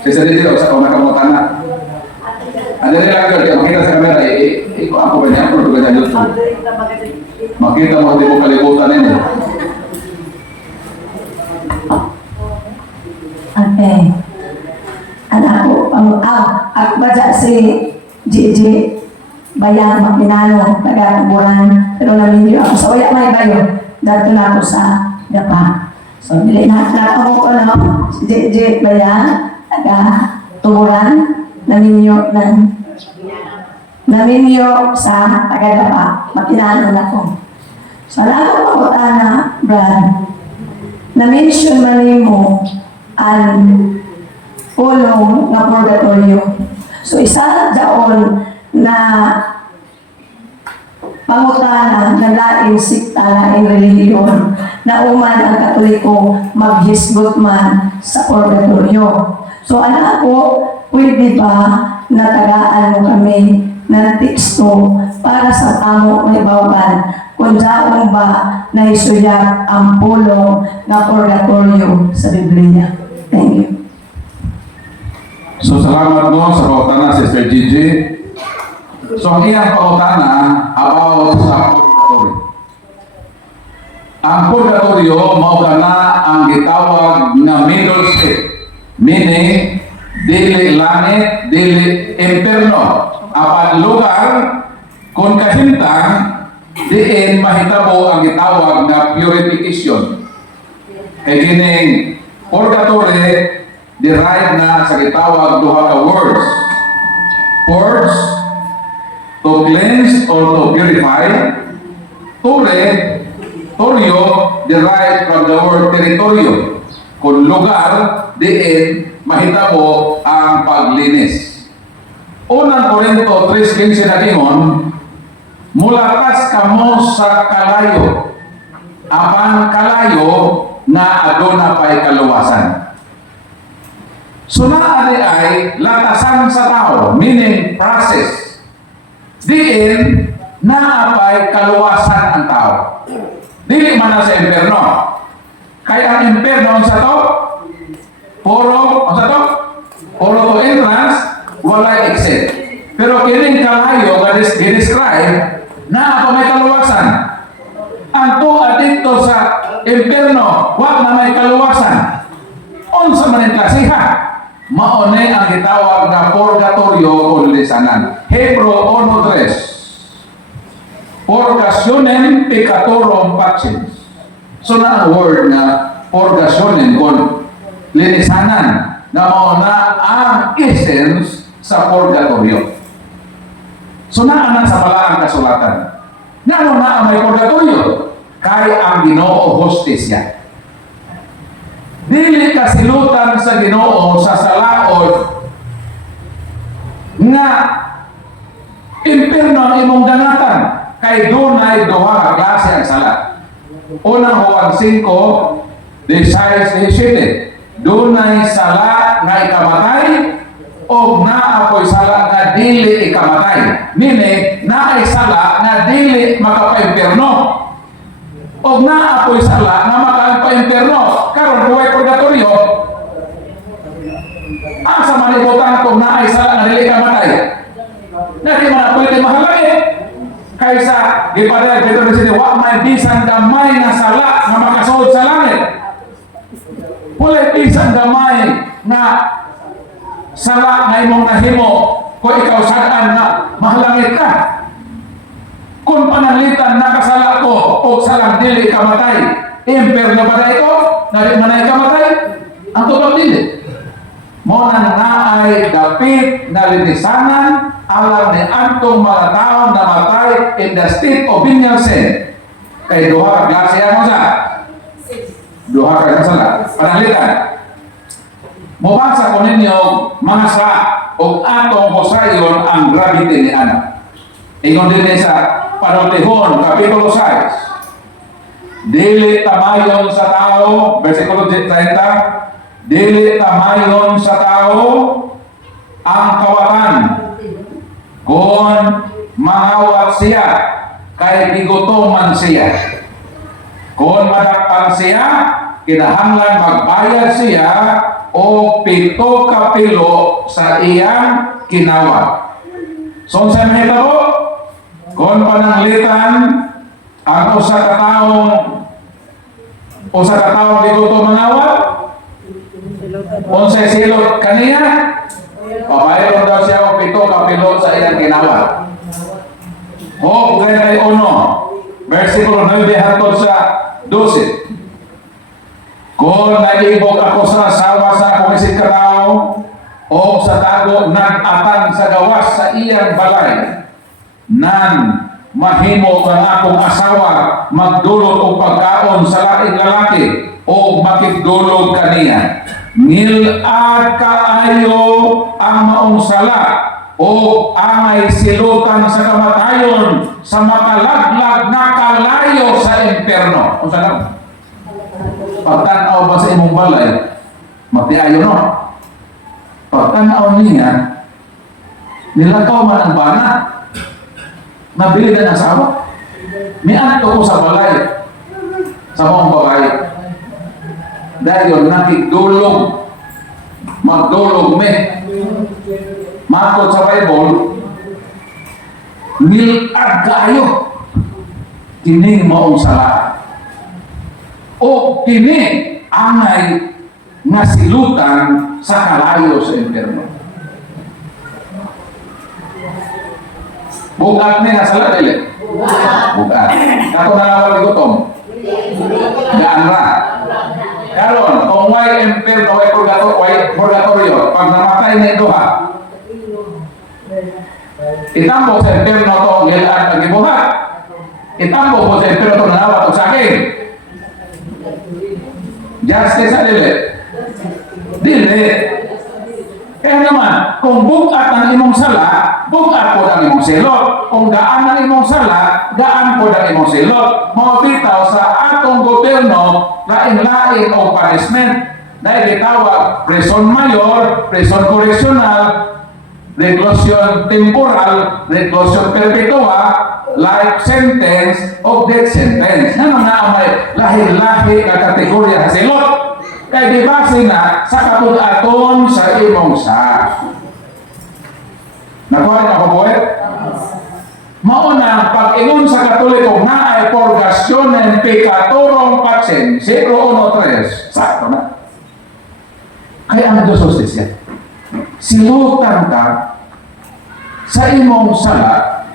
Sa dito sa kamera na. Ano rin lang girl, makita sa camera, ikaw ako ba niya? Ano ba niya dito? Makita mo, hindi mo kalibutan nila. Okay. Anak ko, ako ba dyan si JJ Bayan Mapinano, taga-Kuburan, pero namin ako sa wala may bayo, dato na ako sa Dapa. So, dili na ako ko si JJ Bayan, taga-Tuburan, naminyo sa taga-Dapa, Mapinano na ko. So, alam ko na, Brad, na-mention man mo ang ulong na purgatorio. So, isa daon na pangutana ng laing sikta, laing relihiyon na uman ang Katoliko maghisgot man sa purgatorio. So, anak ko, pwede ba natagaan mo kami ng teksto para sa tamo may bawal kung daon ba na isuyak ang pulong na purgatorio sa Biblia? Thank you. So, salamat mo sa pautana, Sister Gigi. So, ang iyang pautana about sa purgatorio. Ang purgatorio, mautana ang gitawag na middle state. Meaning, dili langit, dili imperno. Apan lugar, kung kahintang, diin mahitabo ang gitawag na purification. Kaya gining purgatory, derived na sa gitawag duha ka words. Purge, to cleanse or to purify. Torio, derived from the word territorio. Kung lugar, diin mahitabo ang paglinis. Unang Korinto 3:15 na ingon, mulatas kamo sa kalayo, apan kalayo na aduna pa'y kaluwasan. So naari ay latasan sa tao, meaning process. Diin, naapay kaluwasan ang tao. Dili man na sa imperno. Kaya ang imperno sa to, puro to entrance, walay exit. Pero kining kalayo nga describe na ako may kaluwasan. Ang tuwa dito sa imperno, wag na may kaluwasan. Unsa man ang klasiha? Maone ang gitawag na purgatorio o lisanan. Hebro 1:3. Purgationem peccatorum pacis. So na ang word na purgationem kung linisanan na mauna ang essence sa purgatorio. So na sa pala ang kasulatan. Na ang may purgatorio kay ang Ginoo hostisya. Dili kasilutan sa Ginoo sa salaod nga imperno ang imong danatan kay dunay duha ka klase ang sala. Unang Juan 5:16-17. Dunay sala nga ikamatay o naapoy sala nga dili ikamatay. Meaning, naay sala nga dili makapa-imperno o naapoy sala nga makapa-imperno. Karon buhay purgatorio, ang sa manibutan kung naay sala nga dili ikamatay, na di man pwede mahalangin kaysa gipadayag dito na sini wa may bisan gamay nga sala nga makasuod sa langit. Wala bisan gamay nga sala nga imong nahimo kung ikaw saan na mahalangit ka. Kung pananglitan nakasala ko o salang dili kamatay, imperno ba na ito? Na di man ay kamatay? Ang tubang dili. Mo nang naay dapit na linisanan alam ni antong mga tao na matay in the state of venial sin. Kay duha ka klase ano sa? Duha ka sala. Pananglitan. Mubasa ko ninyo mga sa o atong husayon ang gravity ni anak. Ingon din sa Panultihon, Kapitulo 6. Dili tamayon sa tao, versikulo 30, dili tamayon sa tao ang kawatan kung mangawat siya kay bigutoman siya. Kung madakpan siya, kinahanglan magbayad siya o 7 ka pilo sa iyang kinawa. So sa mahitabo, kung pananglitan ang usa ka taong di ko mangawat, unsay silot kaniya, pabayron daw siya o 7 ka pilo sa iyang kinawa. O 31, versikulo 9 hangtod sa 12. Kung naibog ako sa asawa sa akong isig katao, o sa tago nag-atang sa gawas sa iyang balay, nan mahimo ang akong asawa magdulog o pagkaon sa laing lalaki o makigdulog kaniya. Nilad kaayo ang maong sala o angay silutan sa kamatayon sa makalaglag na kalayo sa impyerno. Kung saan pagtanaw ba sa imong balay, magtiayo no? Pagtanaw niya, nilakaw man ang bana, nabili na ng asawa. Mianto ko sa balay, sa mong babae. Dahil yun, nakikdulog, magdulog me. Makot sa Bible, nilad kayo, kining maong sala. O kini angay nga silutan sa kalayo sa impyerno. Bugat ni nasala dili. Bugat. Kato na nawal gutom. Gaan ra. Karon kung way impyerno way purgatorio, pag namatay ni duha, itambo sa impyerno to nilad ang gibuhat. Itambo po sa impyerno to nawat og saging. Justice sa dili. Dili. Kaya naman, kung bugat ang imong sala, bugat po ang imong silot. Kung gaan ang imong sala, gaan po ang imong silot. Mabitaw sa atong gobyerno, lain-lain o punishment. Dahil itawag, prison mayor, prison correctional, reclusion temporal, reclusion perpetua, life sentence, o death sentence. Ano nga may lahi-lahi na kategorya sa silot? Kaya di base na sa katug-aton sa imong sa. Nakuha niyo ako, boy? Mauna, pag-ingon sa Katoliko na ay purgasyon ng pekatorong patsen, 013, sakto na. Kaya ang Diyos Justisya, silutan ka sa imong sala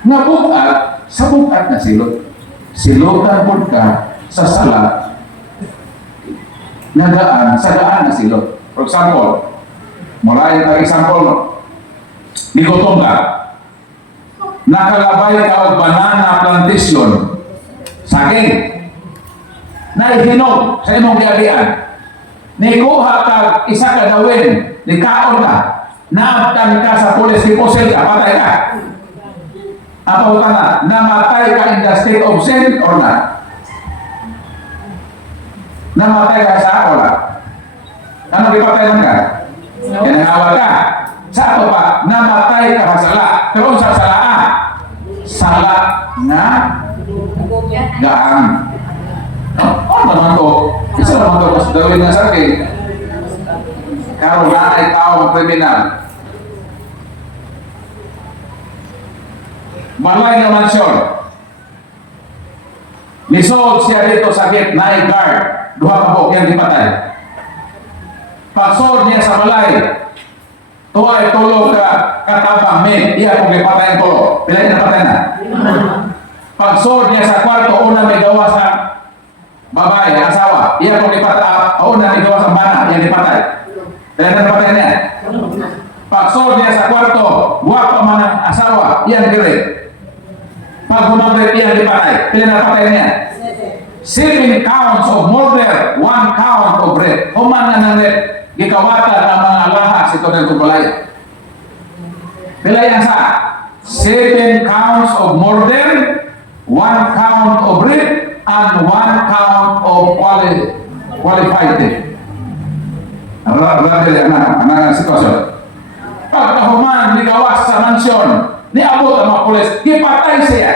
na bukat sa bukat na silot. Silutan po ka sa sala na gaan sa gaan na silot. For example, mula yung example no, nigutom ka, nakalabay ka og banana plantation, saging, naihinog sa imong giabian, nikuha ka isa ka dawin, nikaon ka, naabtan ka sa pulis, iposel ka, patay ka. Apaw ka na, namatay ka in the state of sin or not? Namatay ka sa wala? Ano ipatay man ka? Kinangawal ka. Sa ato pa, namatay ka sa sala. Pero sa sala sala nga gaan. Ano naman to? Isa naman to mas gawin na sa akin. Karoon na ay taong kriminal. Balay na mansyon. Nisold siya dito sa gate na guard. Duha ka po, yan ipatay. Pag-sold niya sa balay, tuwa ay tulog ka katabang, may iya kung ipatay ang tulog. Pilay na patay na. Pag-sold niya sa kwarto, una may gawa sa babae, asawa. Iya kung ipatay, una may gawa sa bana, yan ipatay. Pilay na patay niya. Pag-sold niya sa kwarto, guwapa man ang asawa, yan kiri. Pag humagret, yan ipatay. Pilay na patay niya. 7 counts of murder, 1 count of rape. Human na ng rape, gikawatan ang mga alahas ito ng tubalay. Pilay ang sa 7 counts of murder, 1 count of rape, and 1 count of qualified rape. Radil ang sitwasyon. Pagkahuman, ligawas sa mansyon, niabot ang mga pulis, gipatay siya.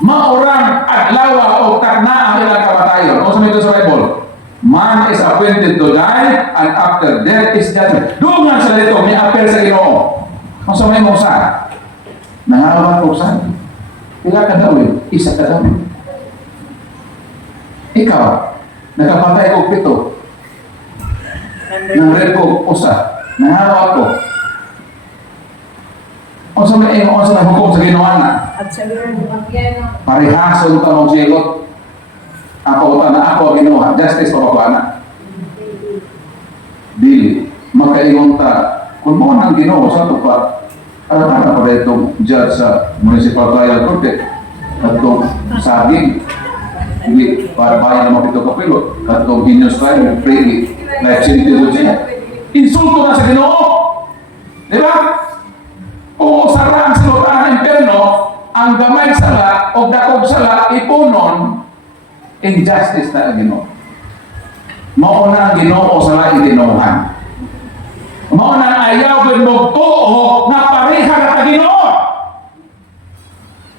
Maurang adlaw o takna ang ilang kamatayon. Kung sa ito sa Bible, Man is appointed to die, and after death is judgment. Doon nga sa dito, may appeal sa Ginoo. Kung sa may musa, nangawan ko sa pila ka daw isa ka daw. Ikaw, nakapatay ko pito. Nang red ko usa, nangawan ko. Kung sa may ingon sa hukom sa Ginoo na, parihason ka mong sigot. Ako na ako ginawa, justice pa ba na? Dili, magkaingon ta, kung mo nang ginawa sa ito pa, para pa itong judge sa Municipal Trial Court, at itong saging, hindi, para bayan naman ito kapilo, at itong heinous crime, free, life sentence siya. Insulto na sa Ginoo! Di ba? Kung usarang silutan ng impyerno, ang gamay sala o dakog sala ipunon, injustice na ang Ginoo. Mauna ang Ginoo sa laing Ginoohan. Mauna ang ayaw ng magtuo na pareha na Ginoo.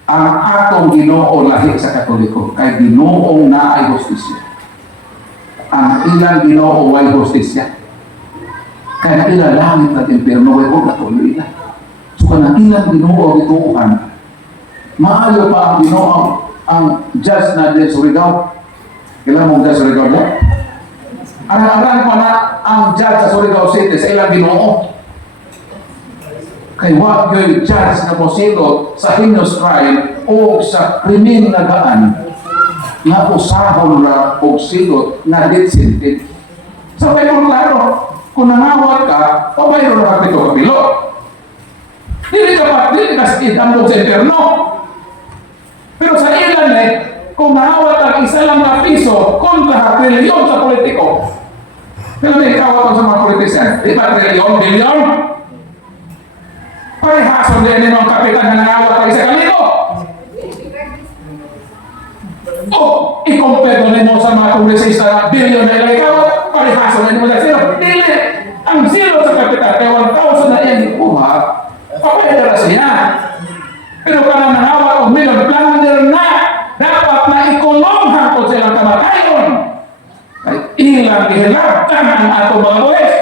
Ang atong Ginoo lahi sa Katoliko kay Ginoong na ay hustisya. Ang ilang Ginoo ay hustisya. Kaya ilang langit at impyerno ay huwag natuloy na. So kung ilang Ginoo ituuhan, maayo pa ang Ginoo ang judge na din Surigao. Kailan mong judge Surigao na? Arang-arang pa na ang judge sa Surigao City sa ilang Ginoo. Kay wag yung judge na mosilot sa heinous crime o sa krimen na gaan na usahon na o silot na death sentence. Sa Bible klaro, kung nangawat ka, pabayro na kapito kapilo. Dili ka sa idamlog sa impyerno. Pero sa ilan kung nahawat ang isa lang na piso kontra trilyon sa politiko. Pero may kawat sa mga politisyan. Di ba trilyon, bilyon? Parihason din ang kapitan na nangawat ang isa kalito. O, i-compare mo sa mga kongresista na bilyon na ilang ikawat, parihason din mo sa zero. Dili, ang zero sa kapitan, kaya 1,000 na yan ikuha, papayadala siya. Pero kung nangawat o milyon, planer na dapat na ikulong hangtod silang kamatayon. Ay ilang ihilaptan ang atong mga buwis.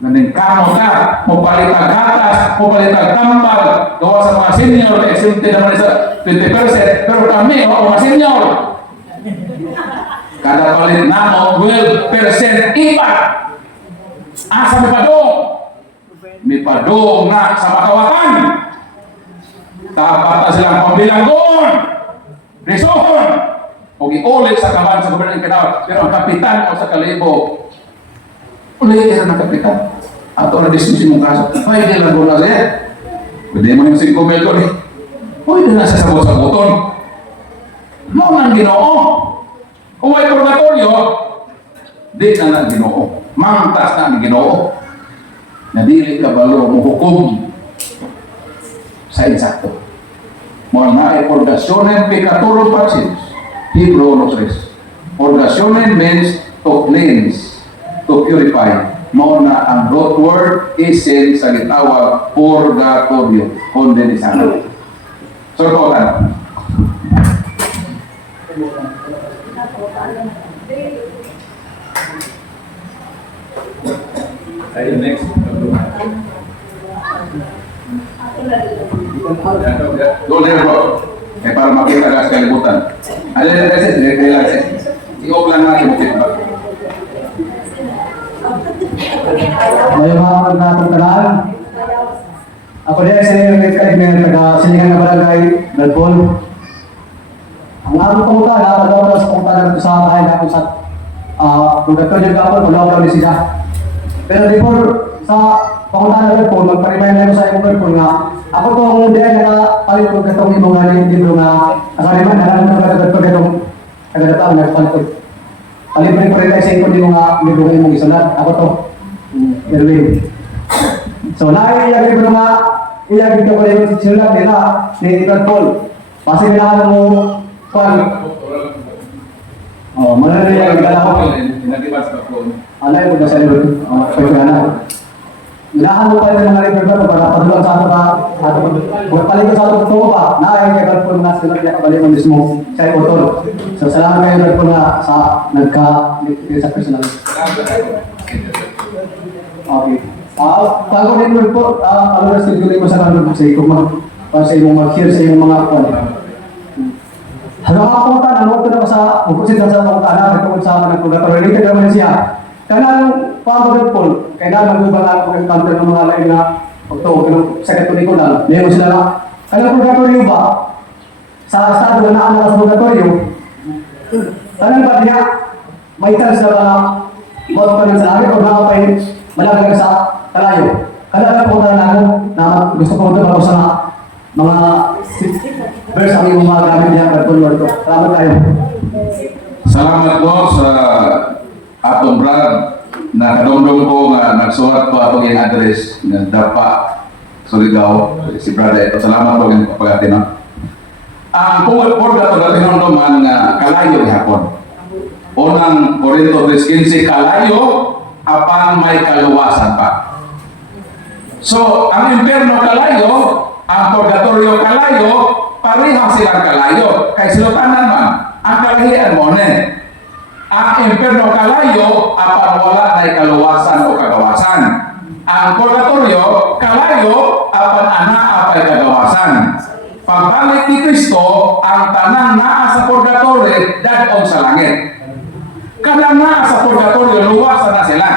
Naningkamo ka, mupalitag gatas, mupalitag tambal, gawa sa mga senior, exempted naman sa 20%, pero kami, o mga senior, kada palit na mo, 12% iba. Asa may padong? May padong na sa makawatan. Dapat na silang pambilanggon, resohon, o giulit sa kaban sa gobyerno ng Kinawa. Pero ang kapitan o sa kalibo, ulit yan ang kapitan. Ato na diskusi mong kaso, pwede lang ko na siya. Pwede mo yung 5 milyon eh. Pwede na siya sabot-saboton. Noon ang Ginoo. Kung may purgatorio, di na ang Ginoo. Mangtas na ang Ginoo. Nadili ka balo mo hukom sa insakto. Mga na ay purgasyonen pecatorum pacis. Hebrew 1:3. Purgasyonen means to cleanse, to purify. Mao na ang root word isin sa gitawag purgatorio, kondenisado. So, kotan. Ay, next. Doon na bro. Eh, para makita ka sa kalibutan. Alin na kasi, relax. I-off lang natin mo ba? May mga na itong talaan. Ako din sa inyo ng taga-silingan na barangay, Nalpon. Ang aming pumunta, napagawa sa pumunta na sa bahay na kung sa pagkakal yung kapon, wala ko ni sila. Pero before sa pumunta na Nalpon, magpa-remind na ko sa imong Nalpon nga, ako itong diyan nakapalit ko katong imong libro nga nakaliman na lang nagkatagad ko katong taga-datang nagpalit. Palibre ko rin tayo sa ikon yung mga libro ng imong isulat. Ako to. Erwin. So, naiyagin ko nga, iyagin ko rin yung sinulat nila ni Brad Paul. Kasi kailangan mo, manalo yung galaw. Alay mo na sa libro. Pwede na. Kailangan mo pa rin ng mga libro para padulang sa ato ka Magpalit ko sa atong tungo ba? Naay kay Brad Paul nga sila kaya kabalik mo mismo sa utol. So salamat kayo Brad Paul nga sa sa personal. Okay. Bago rin Brad Paul, ano na schedule mo sa kanto sa ikaw para sa imong mag-share sa imong mga kwan. Hanggang mga pumunta, nanuot ko na sa magkusit lang sa pumunta na, nagkukul sa mga nagkulat, pero related naman siya. Kanang Brad Paul, kailangan mag-ubang ako ng counter ng mga lain na pagtuog ka ng sakit ko niko lang. Ngayon sila na, kanang purgatorio ba? Sa estado na naanak sa purgatorio, kanang ba niya, may chance na ba na bawat pa ng salari o nakapay malagay sa kalayo? Kanang po na ako na gusto ko ito ako sa mga verse ang iyong mga gamit niya Brad Paul. Salamat tayo. Salamat po sa atong Brad na kadungdong ko nga nagsulat ko atong yung address nga Dapa Surigao si Brad ito. Salamat po yung kapagati no. Ang purgatorio na tinunduman nga kalayo ihapon. Unang Korinto 3:15 kalayo apan may kaluwasan pa. So ang impierno kalayo, ang purgatorio kalayo, pareha silang kalayo. Kay silutanan man, ang kalahian mo ne. Ang impierno kalayo, apan wala na kaluwasan o kagawasan. Ang purgatorio, kalayo, apan ana apay kagawasan. Pagbalik ni Kristo, ang tanang naa sa purgatorio, dadon sa langit. Kanang naa sa purgatorio, luwasan na sila.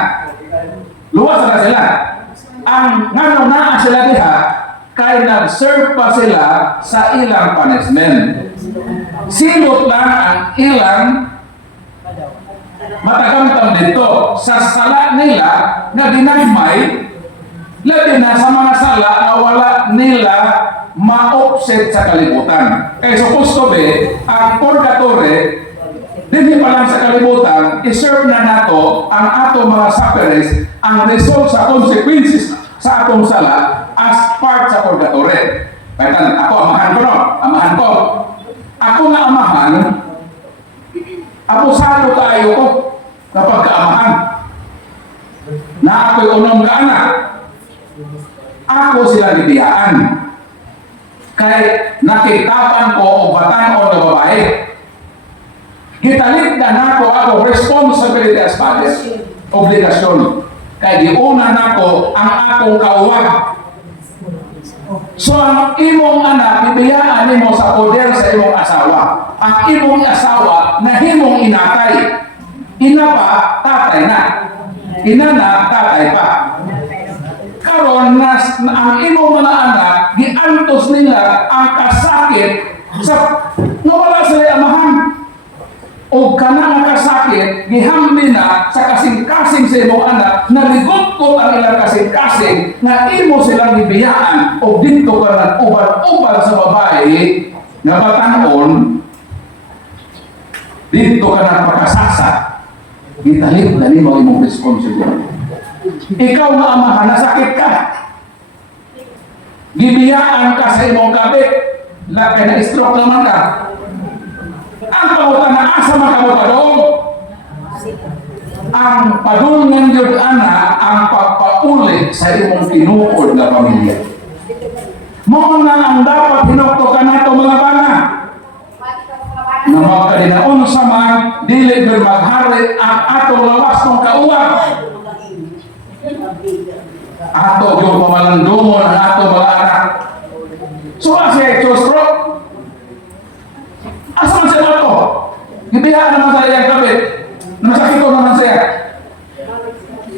Luwasan na sila. Ang ngano naa sila diha, kay nag-serve pa sila sa ilang punishment. Silot lang ang ilang matagamtam dito sa sala nila na dinamay, labi na sa mga sala na wala nila ma-offset sa kalibutan. Kaya supposed to be, ang purgatory, hindi pa lang sa kalibutan, iserve na nato ang ato mga sufferers, ang result sa consequences sa atong sala as part sa purgatory. Kaya ako, amahan ko no? Amahan ko. Ako nga amahan, abusado tayo ko kapag kaamahan. Na ako'y unong kaanak. Ako sila nibiyaan. Kay nakitapan ko o batan o na babae. Gitalit na nako ako responsibility as father. Obligasyon. Kay giuna nako ang akong kauwag. So ang imong anak, bibiyaan nimo sa poder sa imong asawa. Ang imong asawa na himong inatay. Ina pa, tatay na. Ina na, tatay pa. Karon ang imong mga anak, giantos nila ang kasakit sa nawala sila amahan. O kana nga kasakit, gihamli na sa kasing-kasing sa imong anak, naligot ko ang ilang kasing-kasing na imo silang ibiyaan o dito ka nag-ubal-ubal sa babae na batanon, dito ka nagpakasasa. Gitalip na ni mo imong responsibility. Ikaw nga amahan, nasakit ka. Gibiyaan ka sa imong kabit, lakay na stroke naman ka. Ang pautan na asa makabuta doon. Ang padulngan yun ana ang pagpaulit sa imong tinuod na pamilya. Mo na ang dapat hinuktokan nato mga bana. Na mga kadinaon sa mga dili ber maghari ang ato lawas ng kauwag. Ato yung pamalandungon ang ato mga anak. So siya stroke. Asa man siya ato? Gibiyaan naman sa iyang kabit. Nasakito naman siya.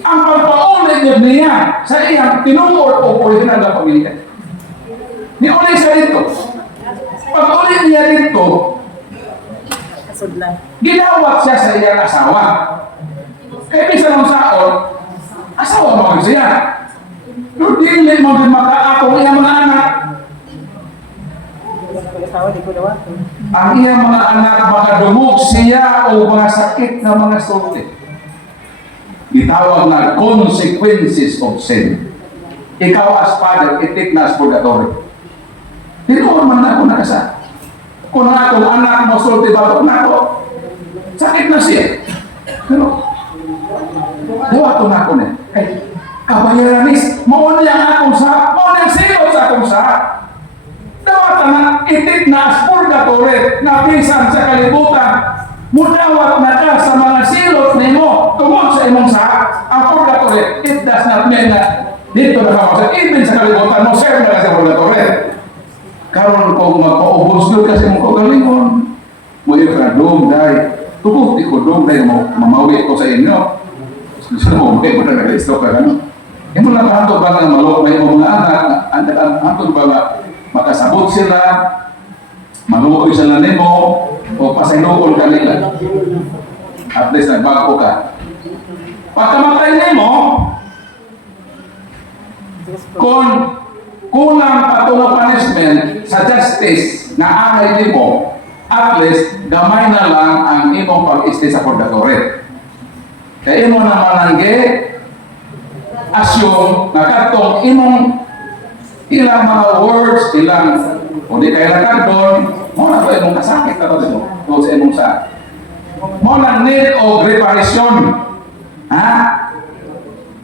Ang pagpaulit niya sa iyang tinuod o original na pamilya. Niulit siya dito. Pag-ulit niya dito, ginawat siya sa iyang asawa. Kaya bisa ng saon, asawa mo siya. Pero dili mo din makaakong iyang mga anak. Ang iyang mga anak makadumog siya o mga sakit na mga sulti. Itawag na consequences of sin. Ikaw as father, itik na as purgatory. Tinuon man na ako nakasa. Kung akong anak mo sulti batok na ako, sakit na siya. Pero, dawa ko na ako na. Kabayaranis, mauna ang akong sa, mauna ang silot sa akong sa. Dawatan na itik na as purgatory na bisan sa kalibutan. Mudawat na ka sa mga silot nimo tungod sa imong sa ang purgatory. It does not mean na dito na ka even sa kalibutan mo serve na sa purgatory. Karon ko magpaubos doon kasi mong kagalingon. Mo ka dong dai. Tubuti ko dong dai mo mamawi ko sa inyo. Gusto mo mo na nag-stop ka ano? Imo lang ato ba nga malok may mga anak, ato ba nga makasabot sila, maluoy sila nimo, o pasayloon kanila. At least nagbago ka. Pagkamatay nimo, kung kulang pa ito punishment sa justice na angay nimo, at least gamay na lang ang imong pag-stay sa purgatory. Kaya imo naman ang assume na katong imong ilang mga words, ilang o di kayo lakad doon, mo na ito imong kasakit na ito doon sa imong sa. Mo na need o reparation. Ha?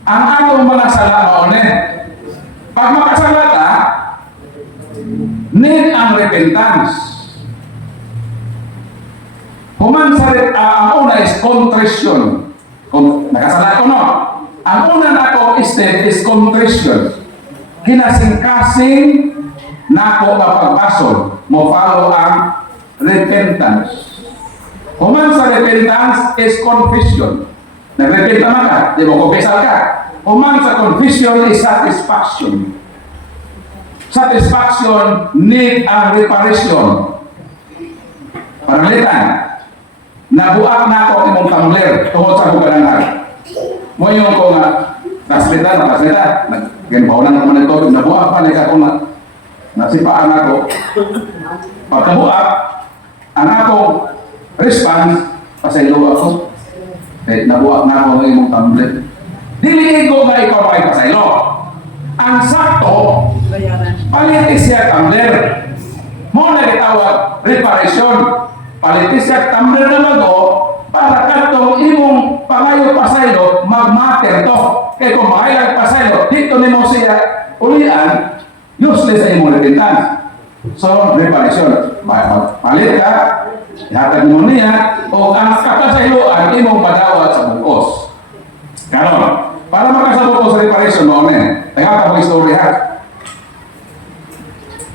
Ang atong mga sala maune. Pag makasala ka, need ang repentance. Human sa ang una is contrition. Kung nakasala ko no, ang una na ko step is contrition. Kinasing-kasing na ako mapagbasol, mo follow ang repentance. Human sa repentance is confession. Nagrepent naman ka, di mo kumpisal ka. Human sa confession is satisfaction. Satisfaction need ang reparation. Paralitan, nabuak na ako imong tumbler tungkol sa bukalangan. Mo yung ko nga, naslita, naggenbaw na naman ito, nabuak pa na ako na nasipaan ako. Pagkabuak, ang akong response, pasaylo ako. Eh, nabuak na ako ng imong tumbler. Diliin ko nga ikaw ay pasaylo. Ang sakto, palitis siya tumbler. Mo na gitawag reparation. Palitis siya tumbler na mago para katong imong pangayo pasaylo magmater to. Kaya kung makailang pasaylo, dito ni mo siya ulian, useless sa imong repentance. So, reparation. Palit ka, ihatag mo niya, o ang kakasayloan imong madawat sa bukos. Karon, para makasabot ko sa reparation mo, tayata mo istorya.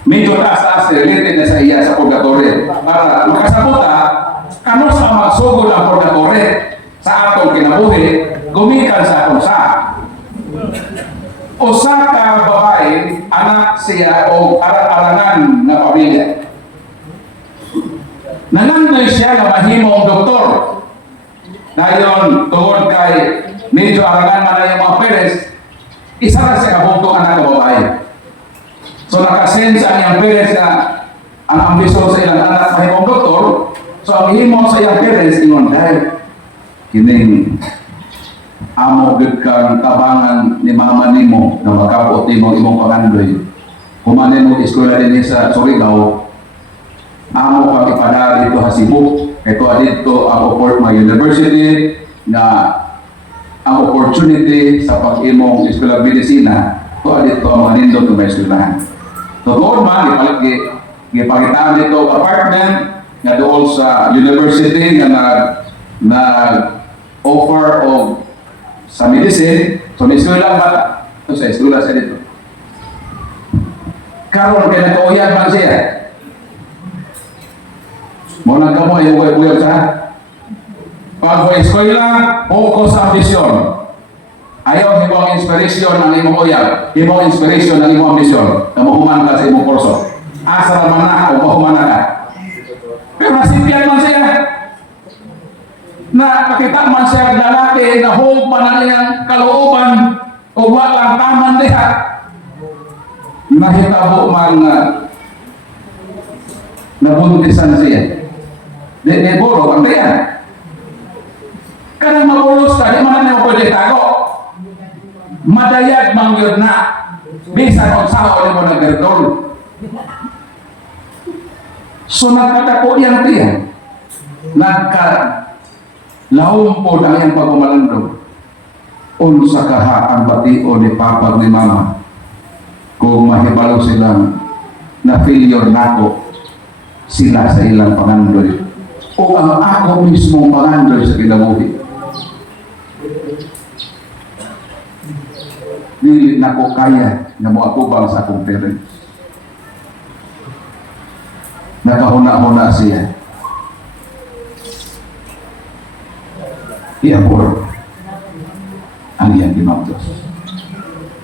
Medyo taas-taas related na sa iya sa purgatory. Para makasabot kano sa magsugod ang purgatory sa atong kinabuhi, gumikan sa akong sa. Usa ka babae, anak siya o arangan na pamilya. Nanandoy siya na mahimong doktor. Dayon, tungod kay medyo arangan man na yung mga parents, isa na siya kabugtong anak na babae. So nakasense ang iyang parents na ang ambisyon sa ilang anak mahimong doktor. So ang himo sa iyang parents, ingon dahil kining amo gud kang tabangan ni mama nimo na makapot nimo imong pangandoy. Humanin mo eskwela din sa Surigao, amo pag ipadari dito sa Cebu. Ito dito ang university na ang opportunity sa pag-imong eskwela medisina. Ito dito ang mga nindot na may eskwelahan. Totoo man, ipagitaan dito apartment na doon sa university na offer of sa medicine. So, may eskwela ba? Ito sa eskwela siya dito. Karoon kaya nagkauyan man siya. Muna ka mo, ayaw uyab sa pag eskwela, focus sa ambisyon. Ayaw himong inspiration ang imong uyab. Himong inspiration ang imong ambisyon. Na mahuman ka sa imong kurso. Asa naman na o mahuman na ka. Pero nasimpihan man siya. Na nakita man siya lalaki na hug man na niyang kalooban o walang taman diha. Nahitabo man na nabuntisan siya. Di buro, ang diyan. Kanang mabulos ka, di man na pwede tago. Madayag mangyod na. Bisan kung sao mo nagderdol. So nagkatako yan diyan. Lahum po ang iyang pagmamalandong. unsa kaha ang bation ni Papa ni Mama kung mahibalo silang na failure nako sila sa ilang pangandoy o ang ako mismo pangandoy sa kinabuhi. Dili na ko kaya na moatubang sa akong parents. Nakahuna-huna siya. I-abort ang iyang ginautos.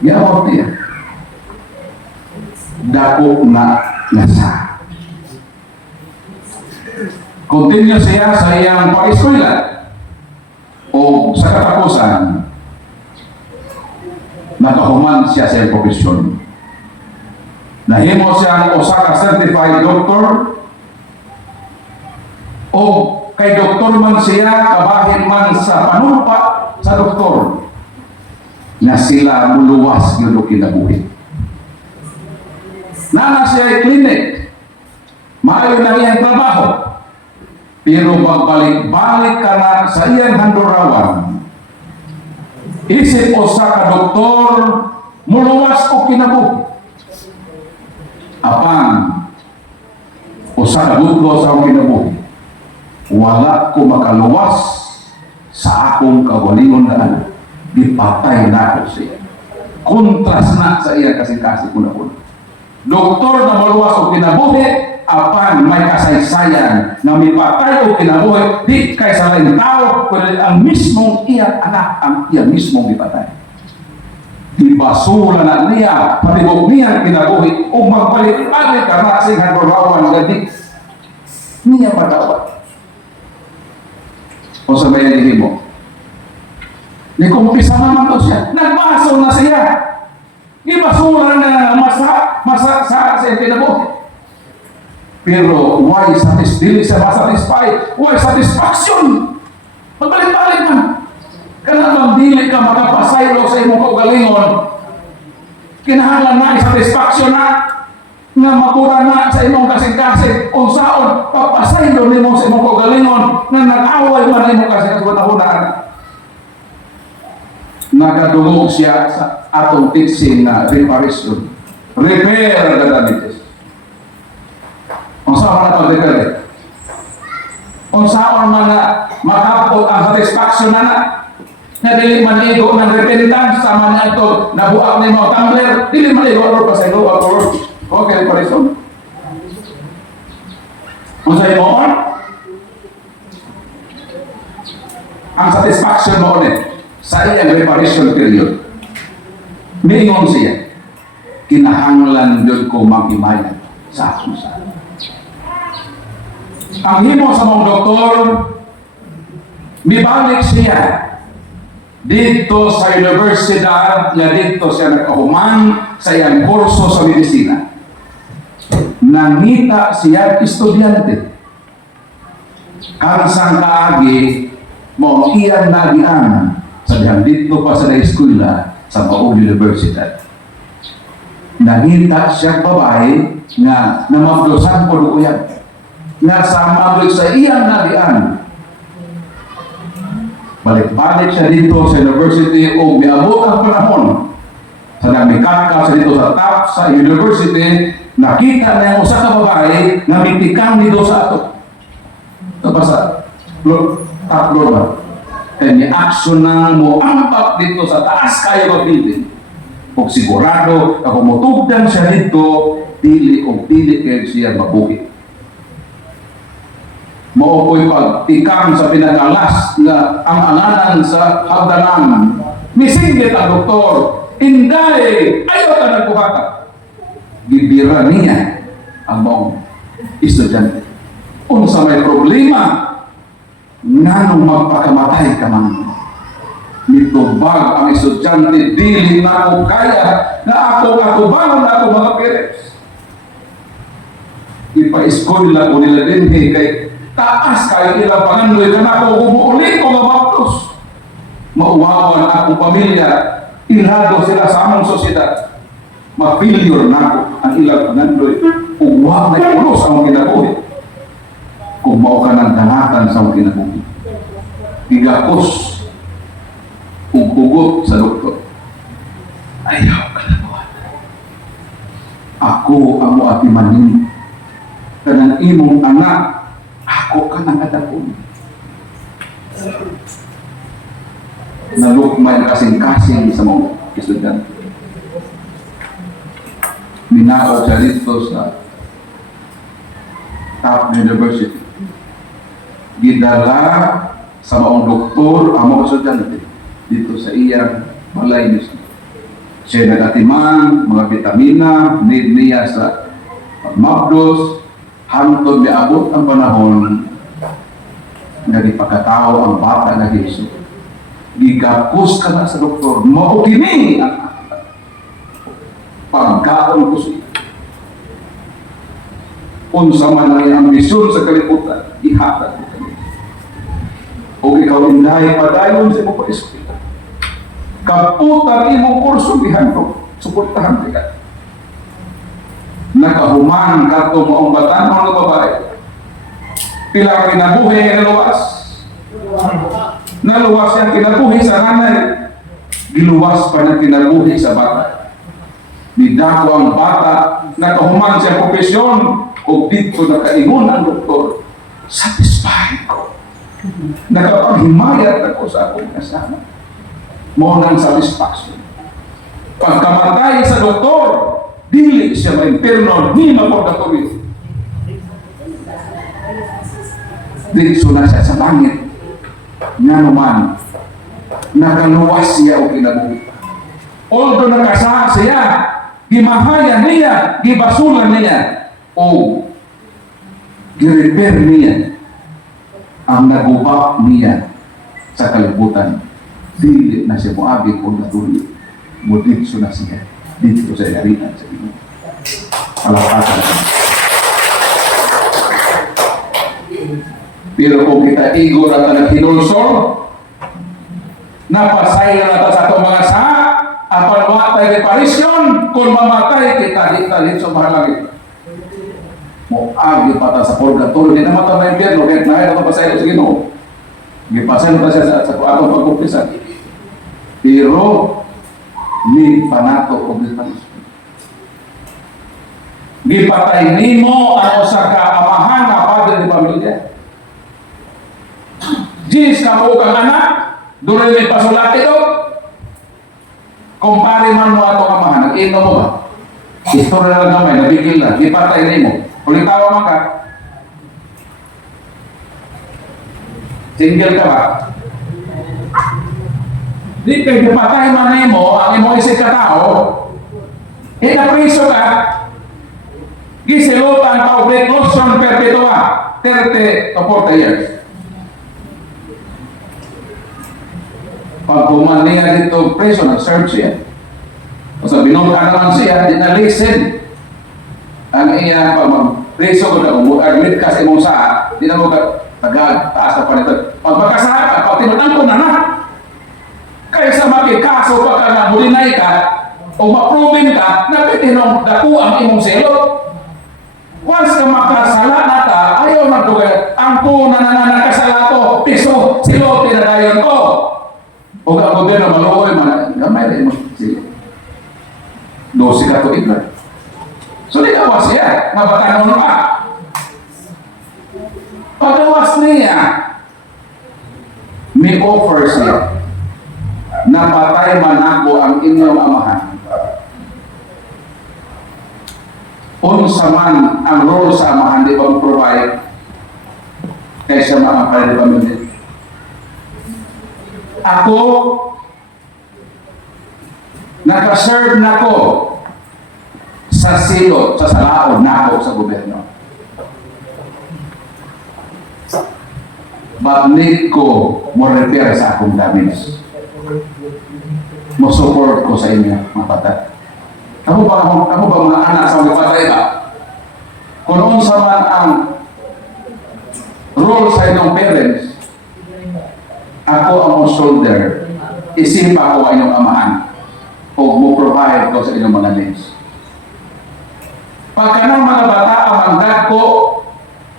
I-abort niya. Dako na nasa. Continue siya sa iyang pag-eskwela o sa katapusan nakahuman siya sa iyang profesyon. Nahimo siya usa ka certified doctor o kay doktor man siya, kabahin man sa panumpa sa doktor na sila muluwas yun o kinabuhi. Nana siya ay klinik, maayo na iyang trabaho, pero pagbalik-balik ka na sa iyang handurawan, isip o sa ka doktor, muluwas o kinabuhi. Apang o sa kabutlo sa akong kinabuhi, wala ko makaluwas sa akong kawalingon na anak. Dipatay na ako siya. Kontras na sa iya kasi-kasi kuna-kuna. Doktor na maluwas o kinabuhi, apang may kasaysayan na may patay o kinabuhi, di kay sa lain tao, kundi ang mismong iya anak, ang iya mismong ipatay. Di basura na niya, patibok niya kinabuhi, o magbalik-balik ka na sing handurawan gadi. Niya patawad. O sa may mo. Ni kumpisa naman to siya. Nagbaso na siya. Ibasura na masa sa kinabuhi. Pero why satisfied siya masatisfy? Why satisfaction? Magbalik-balik man. Kanang dili ka makapasaylo sa imong kaugalingon. Kinahanglan na satisfaction na nga mapura na sa imong kasing-kasing unsaon papasaylo nimo sa imong kaugalingon nga nag-away man imong kasing panahon. Nakadungog siya sa atong teaching na reparation. Repair the damages. Unsaon na pag-repair? Unsaon man na makapot ang satisfaction na na dili man igo ng repentance sama na ito nabuak ni mo tumbler dili man igo or pasaylo or okay reparation. Unsay mo on? Ang satisfaction mo ulit sa iyang reparation period. Mingon siya, kinahanglan yun ko mag-imayan sa akong sa. Ang himo sa mga doktor, mibalik siya dito sa universidad na dito siya nagkahuman sa iyang kurso sa medisina. Nangita siya estudyante. Kansang kaagi mo iyang nagian sa diyan dito pa sa eskwela sa Baog Universidad. Nangita siya babae nga namablosan po doon nga sa mablik sa iyang nagian. Balik-balik siya dito sa university o miabot ang panahon sa nagmikaka siya dito sa top sa university, nakita na yung usa ka babae na mitikang dito sa ato. Ito pa sa top floor ba? Kaya ni-action na mo ampak dito sa taas kayo mag-building. Kung sigurado, ako mutugdan siya dito, dili o dili kayo siya mabuhi. Maupoy pagtikang sa pinagalas na ang anganan sa hagdanan. Misinggit ang doktor, inday, ayaw ka nagbuhata. Bibira niya ang mga estudyante. Kung sa may problema, nga nung magpakamatay ka man. Nitubag ang estudyante, dili na ako kaya na ako bangon na ako mga parents. Ipa-eskwela ko nila din kay taas kayo ilang pangandoy ka na ako umuuli ko nga baptos. Mauwawan akong pamilya, ilado sila sa among sosyedad. Ma-failure na ako ang ilang pangandoy. Uwag na ulos ang kinabuhi. Kung mao ka ng dangatan sa kinabuhi. Igapos Ugot sa doktor. Ayaw ka na buwan. Ako ang muatimanin. Kanang imong anak, ako ka nang adakon. Nalukmay kasing-kasing sa mga estudyante. Minaot siya dito sa top university. Gidala sa maong doktor ang mga estudyante dito sa iyang balay mismo. Siya nagatiman, mga vitamina, need niya sa magdos, hantod miabot ang panahon na ipagkatao ang bata na Hesus. Gigapos ka na sa doktor, maukini ang pagkaon ko siya. Unsa man ang iyang ambisyon sa kalibutan, ihatag ko kami. O ikaw inday padayon sa mga pa-eskwela. Kaputan imong kurso gihandog, suportahan ka. Nakahuman ka ito maong batanon ng babae. Pila kinabuhi ang naluwas. Naluwas yung kinabuhi sa nanay. Giluwas pa ng kinabuhi sa bata. Bidako ang bata, nakahuman siya profesyon, o dito nakaingon ang doktor. Satisfied ko. Nakapaghimayat ako sa akong kasama. Mo ng satisfaction. Pagkamatay sa doktor, dili siya ma-imperno, ni ma-purgatorio. Dito na siya sa langit. Nga naman, nakaluwas siya o kinabuhi. Although nakasaha siya, gimahayan niya, gibasulan niya, o girepair niya ang nagubak niya sa kalibutan. Dili na siya moabit o natuloy. Muditso na siya dito sa yarinan sa inyo. Palapatan na. Pero kung kita igo na ta naghinulsor, napasaya na ta sa itong mga saha, apan matay reparisyon, kung mamatay kita dito sa mahalangit. Moabit pa ta sa purgatorio, di naman ta na impyerno, kahit na ito pasaya sa Ginoo. Gipasan pa siya sa atong pagkumpisan. Pero, ni panato o gipanisyon. Gipatay nimo ang usa ka amahan na padre de pamilya. Jis ka mo kang anak, doon may pasulati do. Kumpare man mo atong amahan, nag-ino mo ba? Istorya lang naman, nabigil na, gipatay nimo. Ulitawa man ka. Single ka ba? Di kay gipatay man nimo ang imong isig ka tao, inapriso ka, gisilutan ka o reclusion perpetua, 30 to 40 years. Pag puman niya dito preso, nag-serve siya. Kasi binunta naman siya, di na-listen. Ang iya, pag mag-preso ko na, admit ka sa imong saha, di na mo tagad, taas na panito. Pag magkasaha ka, pag tinutang ko na, kaysa makikaso pa ka na hulinay ka, o ma-proven ka, na pitinong dako ang imong selot. Once ka makasala na ta, ayaw na tugay, ang tuna na nakasala to, piso, silot, tinadayon ko. O ang gobyerno maluoy man, gamay rin mo sila. 12 ka to ika. So di kawas siya, mabatanon ka. Pagawas niya, may offer siya. Napatay man ako ang inyong amahan. Unsa man ang role sa amahan di pag-provide kaysa mga pwede pamilya. Ako, nakaserve na ko sa silot, sa salaon na ako sa gobyerno. But need ko mo repair sa akong damage. Mo support ko sa inyo, mga patay. Kamu ba mga anak sa mga patay ba? Kung unsa man ang role sa inyong parents, ako ang shoulder, isipa ko ang inyong amahan o mo-provide ko sa inyong mga needs. Pagka ng mga bata ang mandag ko,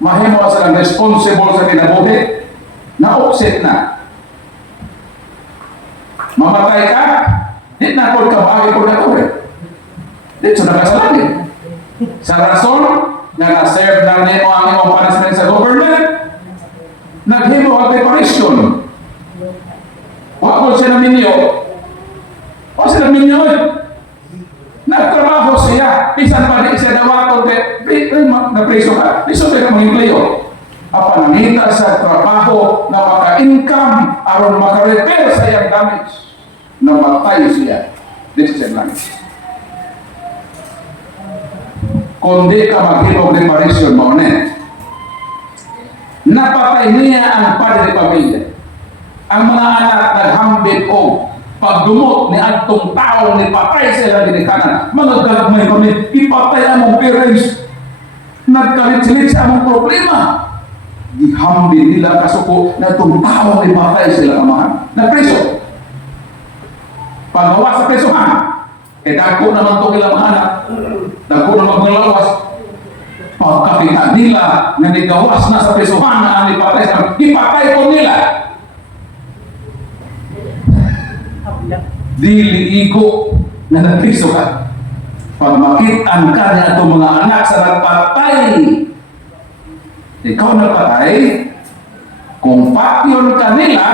mahimo silang responsible sa kinabuhi, na-offset na. mamatay ka, di na ko kabagi ko na to eh. Di so nakasalangit. Sa rason nga na-serve na nimo ang imong punishment sa government, naghimo ang preparation. Wa ko siya naminyo. O siya naminyo eh. Nagtrabaho siya. Pisan pa di siya dawaton na preso ka. Piso ka mga empleyo. Apa nangita sa trabaho na maka-income aron maka-repair sa iyang damage. Namatay siya. This is lang. Kung di ka maghimog reparation mo napatay niya ang padre de pamilya. Ang mga anak naghambit o pagdumot ni atong tao ni patay sila dinikanan. Mga gagmay kami, ipatay among parents. Nagkalit-silit sa among problema. Gihambit nila kasuko na itong tao ni patay sila amahan. Nagpreso. Pagawa sa presohan. Dako naman itong ilang mga anak. Dako naman mga lawas. Pagkapita nila na nigawas na sa presohan na ang ipatay sa ipatay po nila. Dili igo na nagpiso ka. Pag makitaan ka na itong mga anak sa nagpatay, ikaw nagpatay, kung patyon ka nila,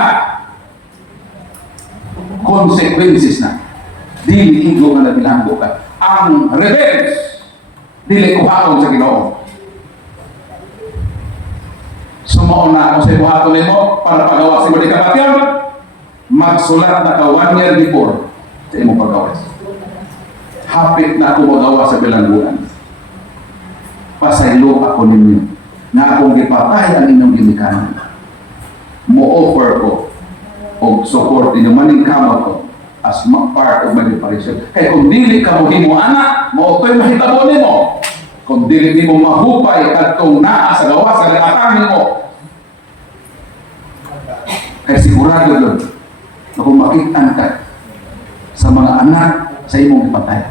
consequences na. Dili igo nga nabilanggo ka. Ang revenge, dili kuhaon sa Ginoo. Sumuon na ako sa buhaton nimo para pagawa sa mga kapatyon, magsulat na ka 1 year before sa imong paggawas. Hapit na ako magawa sa bilangguan. Pasaylo ako ninyo na akong gipatay ang inyong gimikanan. Mo-offer ko o support inyo maning kamot ko as part of my preparation. Kaya kung dili ka mo himo anak, mo-offer mahitabo nimo. Kung dili nimo mahupay kadtong naa sa gawas sa latang nimo. Kaya sigurado doon na kung makitaan ka sa mga anak sa imong ipatay,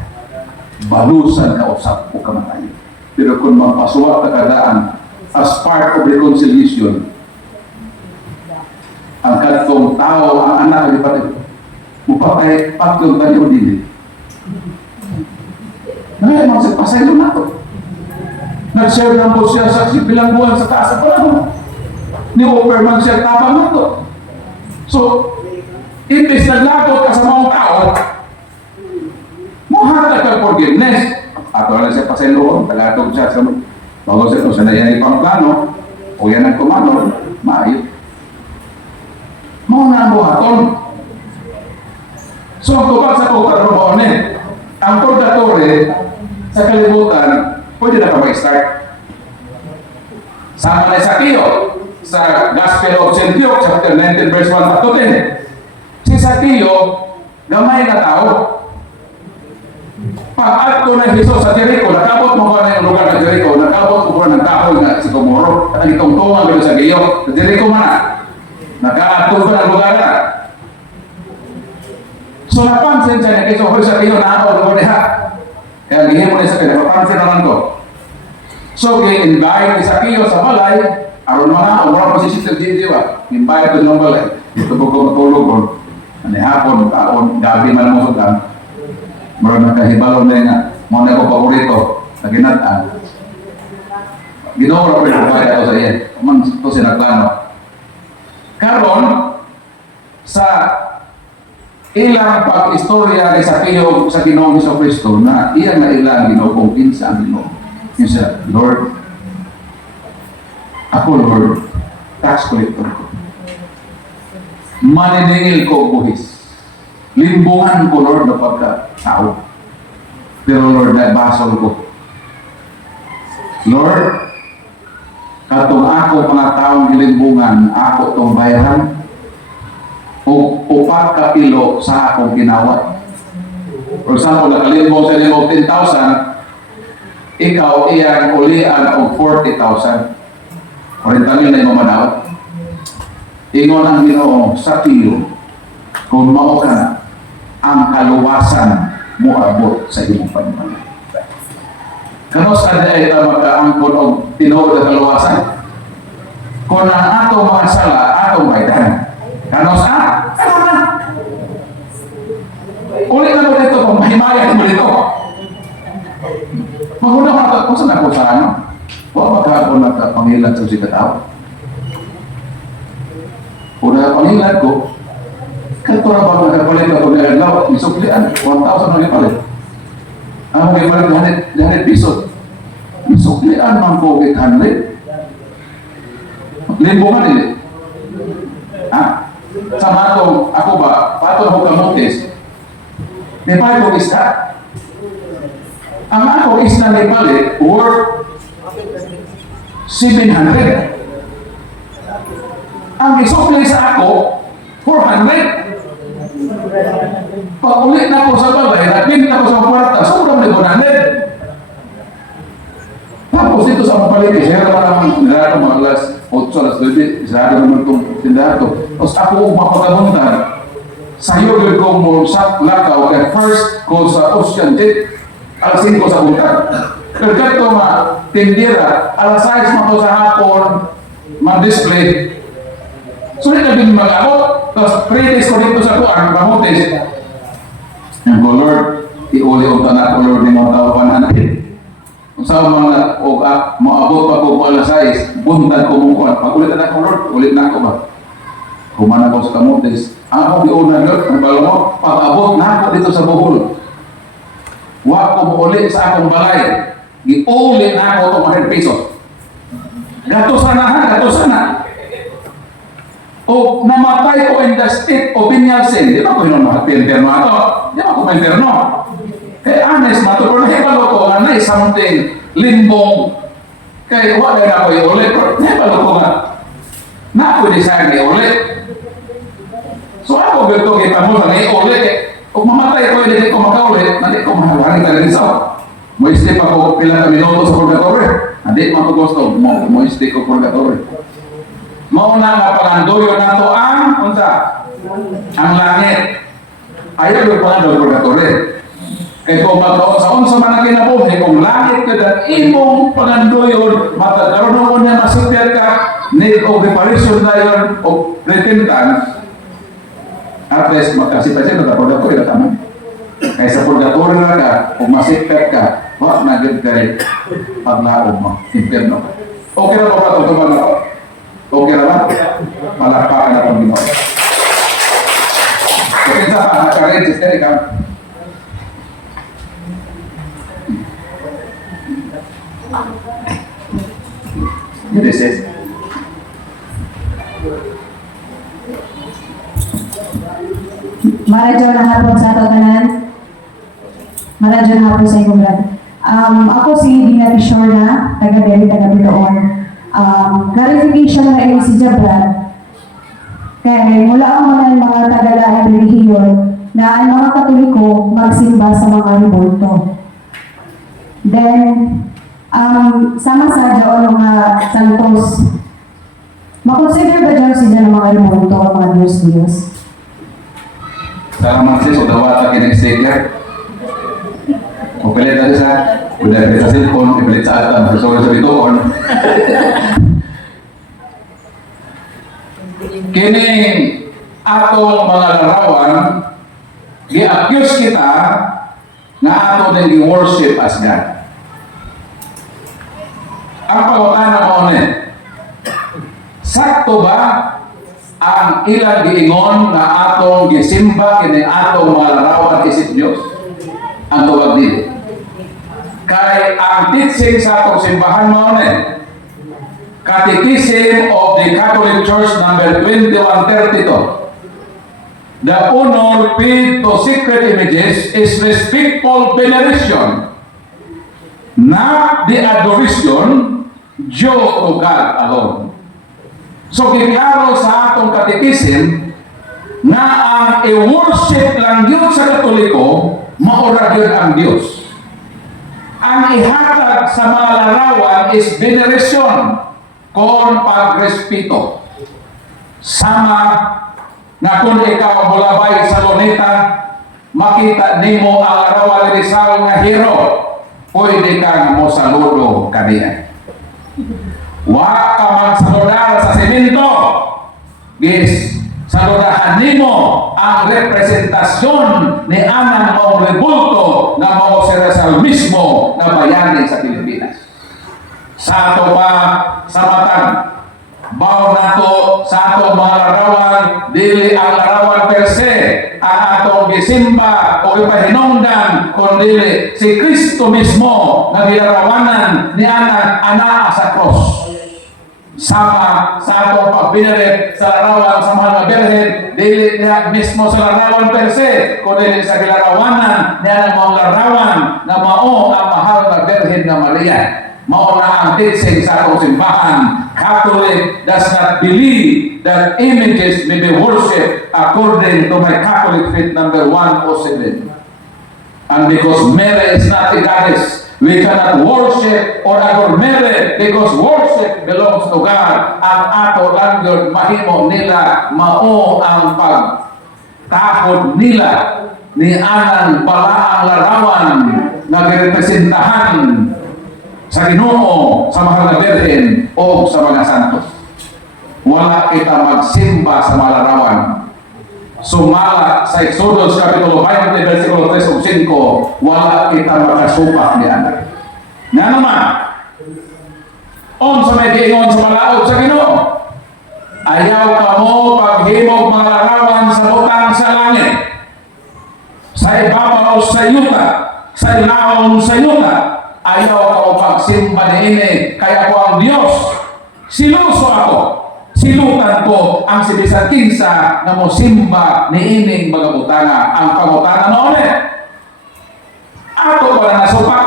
balusan ka usap o kamatay. Pero kung mapasuwa ka kadaan as part of reconciliation, ang katong tao, ang anak ang ipatay, mupatay patlong tayo din. Ngayon, pasay doon na ito. Nag-share lang po siya sa bilang buwan sa taas at panahon. Ni-offer man siya tabang na ito. So, imbes naglagot ka sa mga tao, muhatag ka forgiveness. Ato na siya pasayloon, tagatog siya sa bago siya ito, sana yan ipang plano, o yan ang tumano, maayo. Mga nga ang buhaton. So, ang tubag sa pagkaroon ang purgatory sa kalibutan, pwede na ka mag-start. Sama na sa Kiyo, sa Gospel of St. Luke, chapter 19, verse 1 to 10. Si Sakio, gamay na tao. Pag-ato na Jesus sa Jericho, nakabot mo ba na yung lugar ng Jericho, nakabot mo ba ng tao na si Gomorro, at ang itong tungang dito sa Giyo, sa Jericho man na. Nakaato ba ng lugar na. So napansin siya na kiso, hoy sa Giyo, naaw mo niya. Kaya gihim mo niya sa kanya, napansin naman ko. So, invite ni Sakio sa balay, aron mga umurang posisyon sa Diwa, invite ko ng balay. Ito po ko matulog ko. Ano hapon, taon, gabi man mo sudan. Marang nagkahibalon na nga, mga na ko paborito, na ginataan. Ginawa ko kaya ako sa iya. Kumang ito sinaklano. Karon, sa ilang pag-istorya ni Sakio sa Ginoong Hesus Kristo na iyan na ilang Ginoo kung kinsa ang Ginoo. Yung siya, Lord, ako Lord, tax collector ko. Maniningil ko buhis. Limbungan ko Lord na pagka-tao. Pero Lord, nagbasol ko. Lord, katong ako mga taong gilimbungan, ako itong bayaran, o upat ka kilo sa akong ginawat. For example, nakalimbong sa nimo 10,000, ikaw iyang ulian o 40,000. 40,000 na yung mamanawat. Ingon ang Ginoo sa Kiyo, kung mao ka na, ang kaluwasan mo abot sa iyong panimala. Kanos ka na ito magkaangkon o tinuod na kaluwasan? Kung ang atong mga sala, atong baydan. Kanos ka? Kanon na. ulit na mo dito, kung mahimayan mo dito. Maguna ka, kung saan ako sa ano? Huwag magkakaroon ng kapangilan sa si katao. Una pangilan ko, kanto na ba nagpalit ako ng adlaw, isuklian, 1,000 nagpalit. Ang nagpalit, 100 piso. Isuklian man ko 800. Limbungan nila. Sa matong, ako ba, patong ko kamutis, may palit ko isda. Ang ako isda may palit, worth 700. Ang isukli sa ako, 400. Pag ulit na ako sa balay, nagpinta ko sa kwarta, sobrang na 100. Tapos dito sa papalit, isera pa naman, nilaro mga alas 8, alas 20, isera naman itong tindahan to. Tapos ako mapagamuntan, sa'yo yun ko mo sa lakaw, kaya first ko sa Ocean Jet, alas 5 sa buntag. Pero dito tindira, alas 6 mo sa hapon, ma-display. Sulit na din mag-abot, tapos 3 days ko dito sa kuang, mamutis. Ang ko, Lord, iuli ang tanak ko, Lord, ni mga tao pananin. Kung sa mga maabot pa ko alas 6, buntag ko mong kuhan. Pag ulit na ako, Lord, ulit na ako ba? Kumana ko sa kamutis. Ang ako diuna, Lord, ang bala mo, pag-abot na ako dito sa Bohol. Huwag ko mo ulit sa akong balay. Iulit na ako itong 100 pesos. Gato sana ha, gato sana. O namatay ko in the state of Vinyalsin. Di ba ko yun mga pinterno ato? Di ba ko pinterno? Eh, honest, matulog na hibalo ko nga na something limbong. Kaya wala na ko iulit. Hibalo ko nga. Na ako design iulit. So ako gito kita mo na iulit. Kung mamatay ko, hindi ko makaulit, hindi ko mahawari ka rin sa. Mo stay pa ko pila ka minuto sa purgatory. Hindi mo ko gusto. Mo stay ko purgatory. Mauna nga pangandoyo na to ang unsa? Ang langit. Ayaw yung pangandoyo purgatory. Kaya kung magkaon sa unsa man ang kinabuhi, kung langit ka dan imong pangandoyo, matagkaroon mo niya masipir ka, need of reparation na yun, o repentance, at least magkasipasya na purgatory na tama. Kaya sa purgatory na ka, kung masipir ka, wag na good ka rin paglaog mo, impirno ka. Okay na ba ito ba na? Okay na ba? Malakpakan na itong ginawa. Okay sa nakarin, sister, ikaw. This is. Maradyo na hapon sa ato tanan. Maradyo na hapon sa inyo, brad. Ako si Dina Pishorna, taga-Deli, taga-Bitoon. Clarification na rin si Jabrad. Kaya mula ang mga taga-laing relihiyon na ang mga Katoliko magsimba sa mga rebulto. Then, sama sa Diyon mga santos, makonsider ba dyan sila ng mga rebulto o mga Diyos-Diyos? Salamat sis, udawa sa kinag-sticker. O pilit na sa, udah pilit sa cellphone, pilit sa atam, sorry sa bitoon. Kining atong mga larawan, gi-accuse kita na ato din gi-worship as God. Ang pangutana ko ulit, sakto ba ang ilang giingon na atong gisimba kini atong mga larawan isip Dios? Ang tuwag dito. Kay ang teaching sa atong simbahan mao ni Catechism of the Catholic Church number 2132. The honor paid to sacred images is respectful veneration, not the adoration due to God alone. So, giklaro sa atong katekism na ang i-worship lang yun sa Katoliko, maura yun ang Diyos. Ang ihatag sa mga larawan is veneration kon pagrespeto. Sama na kung ikaw bulabay sa luneta, makita nimo ang larawan ni Rizal nga hero, pwede kang mo saludo kaniya. Wa ka magsaludar sa semento. Yes, saludahan nimo ang representasyon ni anang maong rebulto na mao si Rizal mismo na bayani sa Pilipinas. Sa ato pa sa matag, baw nato sa atong mga larawan, dili ang larawan per se ang atong gisimba o ipahinungdan, kundi si Kristo mismo na gilarawanan ni ana sa cross. Sama sa atong pagbinarit sa larawan sa mga berhen, dili niya mismo sa larawan per se, kundi sa gilarawanan niya ng mga larawan na mao ang mahal na berhen na Maria. Mao na ang teaching sa atong simbahan. Catholic does not believe that images may be worshipped according to my Catholic faith number 107. And because Mary is not a goddess, we cannot worship or adore Mary because worship belongs to God. Ang ato lang yun, mahimo nila, mao ang pagtakod nila ni anang pala ang larawan na girepresentahan sa Ginoo, sa mahal na Birhen o sa mga santos. Wala kita magsimba sa mga larawan. Sumala sa Exodus Kapitulo 20, versikulo 3 o 5, wala kita makasupak niyan. Nga naman, sa may giingon sa malaog sa Ginoo, ayaw ka mo paghimog mga larawan sa butang sa langit, sa ibabaw sa yuta, sa ilaong sa yuta. Ayaw ka mo pagsimba niini, kaya ko ang Diyos. Siluso ako. Silutan ko ang sibisan kinsa na mo simba niining mga butanga. Ang pangutana mo ulit. Ato pala nasupak.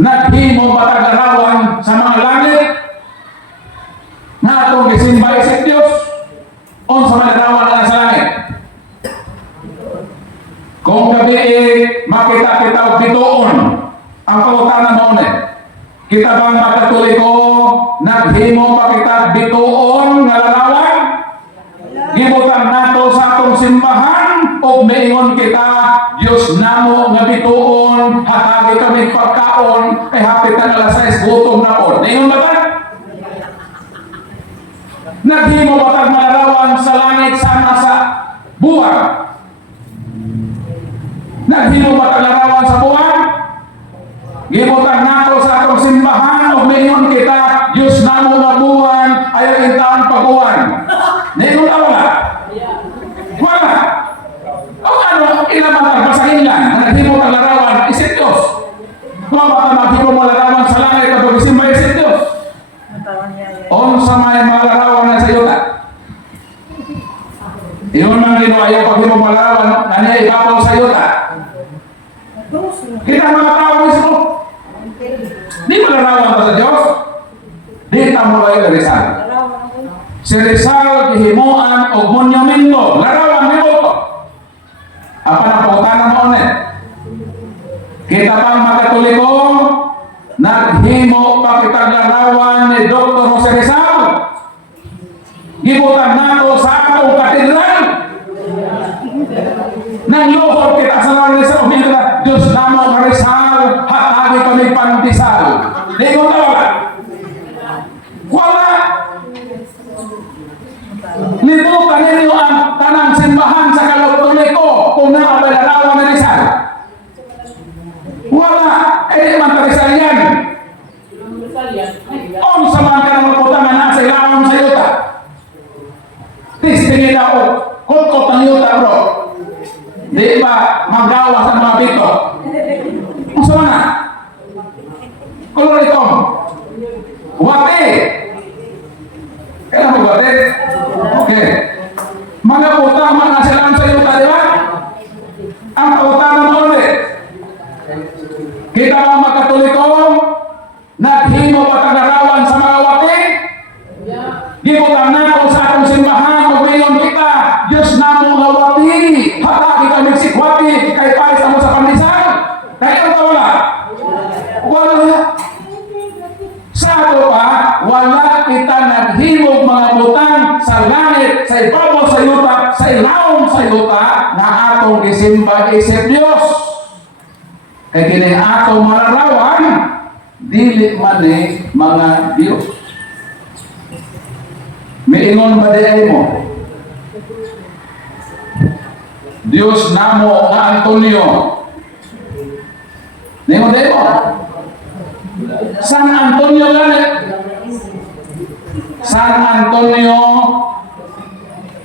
Naghimo matagarawan sa mga langit. Na atong gisimba isip Diyos. On sa mga larawan na sa langit. Kung gabi makita kita og bituon, ang pangutana mo ulit. Kita bang makatuliko naghimo pa kita bituon nga larawan? Gibutan nato sa atong simbahan o maingon kita Diyos namo nga bituon, hatagi kami pagkaon kay hapit na alas 6 gutom na po. Ningon ba ta? Naghimo ba tag malarawan sa langit sana sa buwan? Naghimo ba tag larawan sa buwan? Gibutan nato sa atong simbahan o maingon kita Diyos namo nga buwan ayaw intaon pag-uwan. Ningon na wala? Wala. O ano, ilaman basahin lang na naghimo kang larawan, isip Diyos. Kung baka maghimo mo larawan sa langit o pag-isimba isip Diyos. O sa may mga larawan na sa yuta. Iyon man ginawa ayaw paghimo mo larawan na niya ibabaw sa yuta. Kita mga tao mismo. Di mo larawan ba sa Diyos? Di tamo kayo ni Rizal. Si Rizal gihimuan o monumento. Larawan ni mo. Apa na pangutana mo ulit? Kita pang makatuliko, naghimo pa kitang larawan ni Dr. Jose Rizal. Gibutan nato sa atong katedral. Nang luhod kita sa lang Rizal, umira, Diyos namo ka Rizal, hatagi kami pandisal. Di ko tawag. Wala. Libutan ninyo ang tanang simbahan sa Katoliko kung naabay larawan ni Rizal. Wala. Eh, man ka Rizal yan. Sa mga kanang na nasa ilawan sa yuta. Tingin ako, kulkot ng yuta bro. Di ba magawa sa mga bito? Ang sama na. Kulor ito. Wate. Kailan mo wate? Okay. Mga utang mga silang sa yuta, di ba? Ang utang mo ulit. Kita mga Katoliko, naghimo patagarawan sa mga wate. Gibutan na sa atong simbahan, magmayon kita, Diyos namo nga wati, hatagi kami sikwati, kay pares na mo sa pandisal. Kaya ito wala? Wala. Sa ato pa, wala kita naghimog mga butang sa langit, sa ibabaw sa yuta, sa ilawom sa yuta, na atong gisimba isip Diyos. Kaya kini atong malarawan, dili man mga Diyos. May ingon ba di mo? Dios namo nga Antonio. Nemo. San Antonio gani. San Antonio,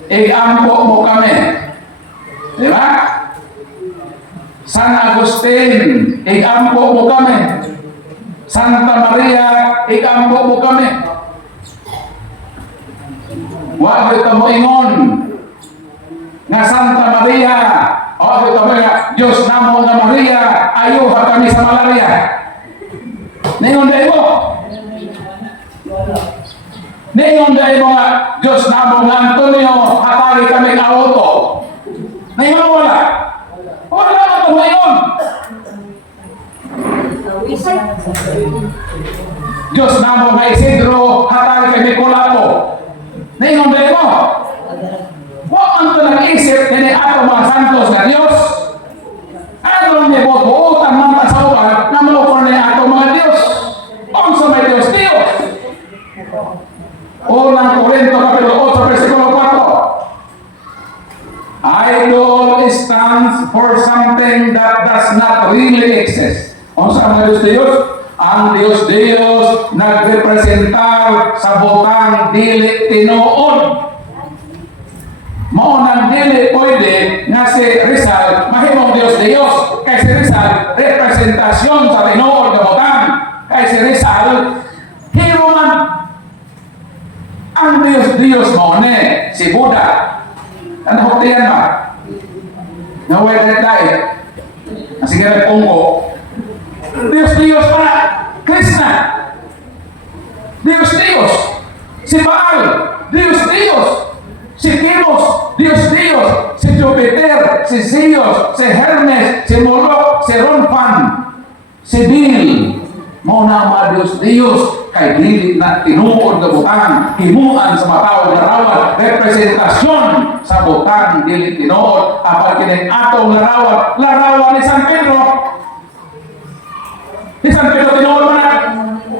iampo mo kami. Di ba? San Agustin, iampo mo kami. Santa Maria, iampo mo kami. Wag ito mo ingon nga Santa Maria, o ito mo nga Diyos namo nga Maria, ayuha kami sa malaria. Ningon dahil mo. Ningon dahil mo nga Diyos namo nga Antonio, hatari kami ng auto. Ningon mo wala. Wala ka ito mo ingon. Diyos namo nga Isidro, hatari kami Kulapo. Ningon dahil mo. Huwag ang ito nag-isip na ato mga santos na Diyos. Ano ang may buutan man sa upan na malukor na ato mga Diyos. Kung sa may Diyos, Diyos. Unang Korinto Kapitulo 8, versikulo 4. Idol stands for something that does not really exist. Kung sa mga Diyos, ang Diyos nagrepresentar sa butang dili tinuod. Maunang dili pwede nga si Rizal mahimong Diyos. Kay si Rizal representasyon sa tinuod na butang. Kay si Rizal hero man. Ang Diyos mo ne si Buddha. Ano huktiyan ba? Naway ka tayo. Sige na pungko. Diyos para Krishna. Diyos. Si Baal. Diyos. Si Timos, Diyos, si Jupiter, si Zeus, si Hermes, si Moloch, si Ronpan, si Bil. Mo na mga Diyos, kay dili na tinuod na butang, himuan sa matawag na rawan, representasyon sa butang, dili tinuod, apat kinay atong larawan ni San Pedro. Ni San Pedro tinuod man na.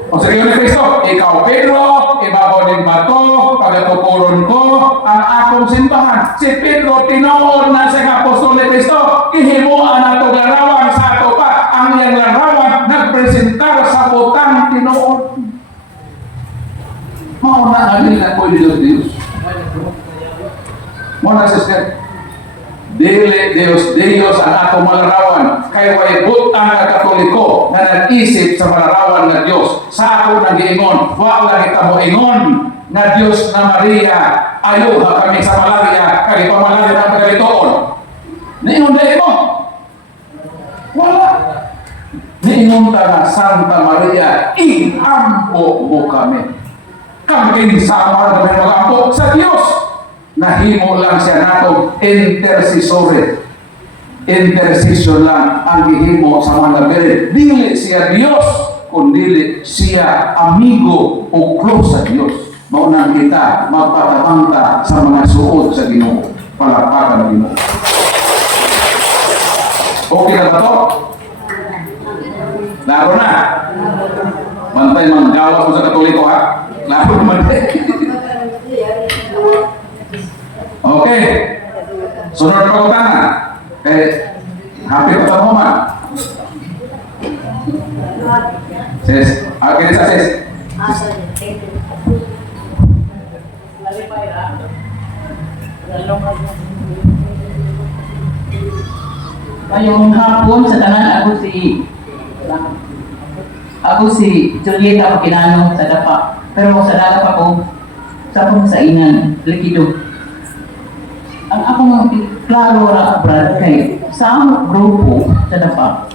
O sa iyo ni Cristo, ikaw Pedro, ibabaw ng bato, pagatupuron ko, ang akong simbahan. Si Pedro tinuod na sa apostol ni Cristo, ihimuan na itong larawan sa ato pa. Ang iyang larawan, nagpresentar sa butang tinuod. Mauna nga nila po Diyos. Muna sister, dili Diyos ang atong malarawan. Kaya way butang na Katoliko na nag-isip sa malarawan na Diyos. Sa ako nag-iingon, wala kita mo ingon na Diyos na Maria, ayuha kami sa malaria, kaya pamalaria ng pagkalitoon. Niingon dahil mo? Wala. Niingon ka na Santa Maria, iampo mo kami. Kami sama na may mag-ampo sa Diyos. Nahimo lang siya natong intercessor. Intercession lang ang gihimo sa mga labirin. Dili siya Diyos, kundi siya amigo o close sa Diyos. Maunang kita magpatabangta sa mga suod sa Ginoo. Palapakan ng Ginoo. Okay na ba to? Laro na. Bantay manggawas mo sa Katoliko ha. Laro naman. Okay. Sunod na pagkutana. Happy pa mo man. Sis. Okay sa sis. Ngayong hapon sa tanan ako si Julieta Makinano sa Dapa. Pero sa Dapa ko sa akong sa inan, Likido. Ang akong klaro ra Brad kay sa among grupo sa Dapa.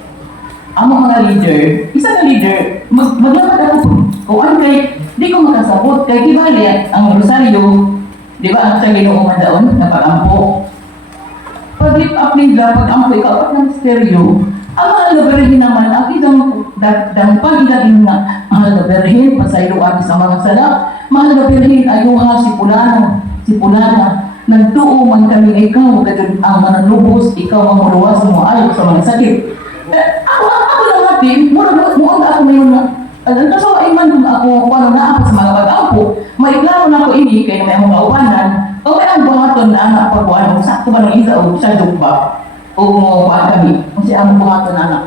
Ang mga leader, isa ka leader, maglakad ako kung ano kay di ko makasabot kay di bali ang Rosario, di ba ang sa Ginoo daon na pagampo. Pag-lift up nila, pag-ampo ikaw at ng stereo, ang mga laberhin naman, ang itong pag-ilagin na mga laberhin, pasayloan sa mga sala, mga laberhin, ayuha si Pulana, nagtuo man kami ikaw, kadun ang mananubos, ikaw ang muluwas mo ayaw sa mga sakit. Ako lang natin, muna ako ngayon na, kasawain man ako, kung ano na ako sa mga pag-ampo, maiklaro na ako ini, kaya may mga upanan, o may ang buhaton buhaton na anak pagkuhan, sakto ba nung isa o sa dugba? O mo kuhan kami, kung siya ang buhaton na anak.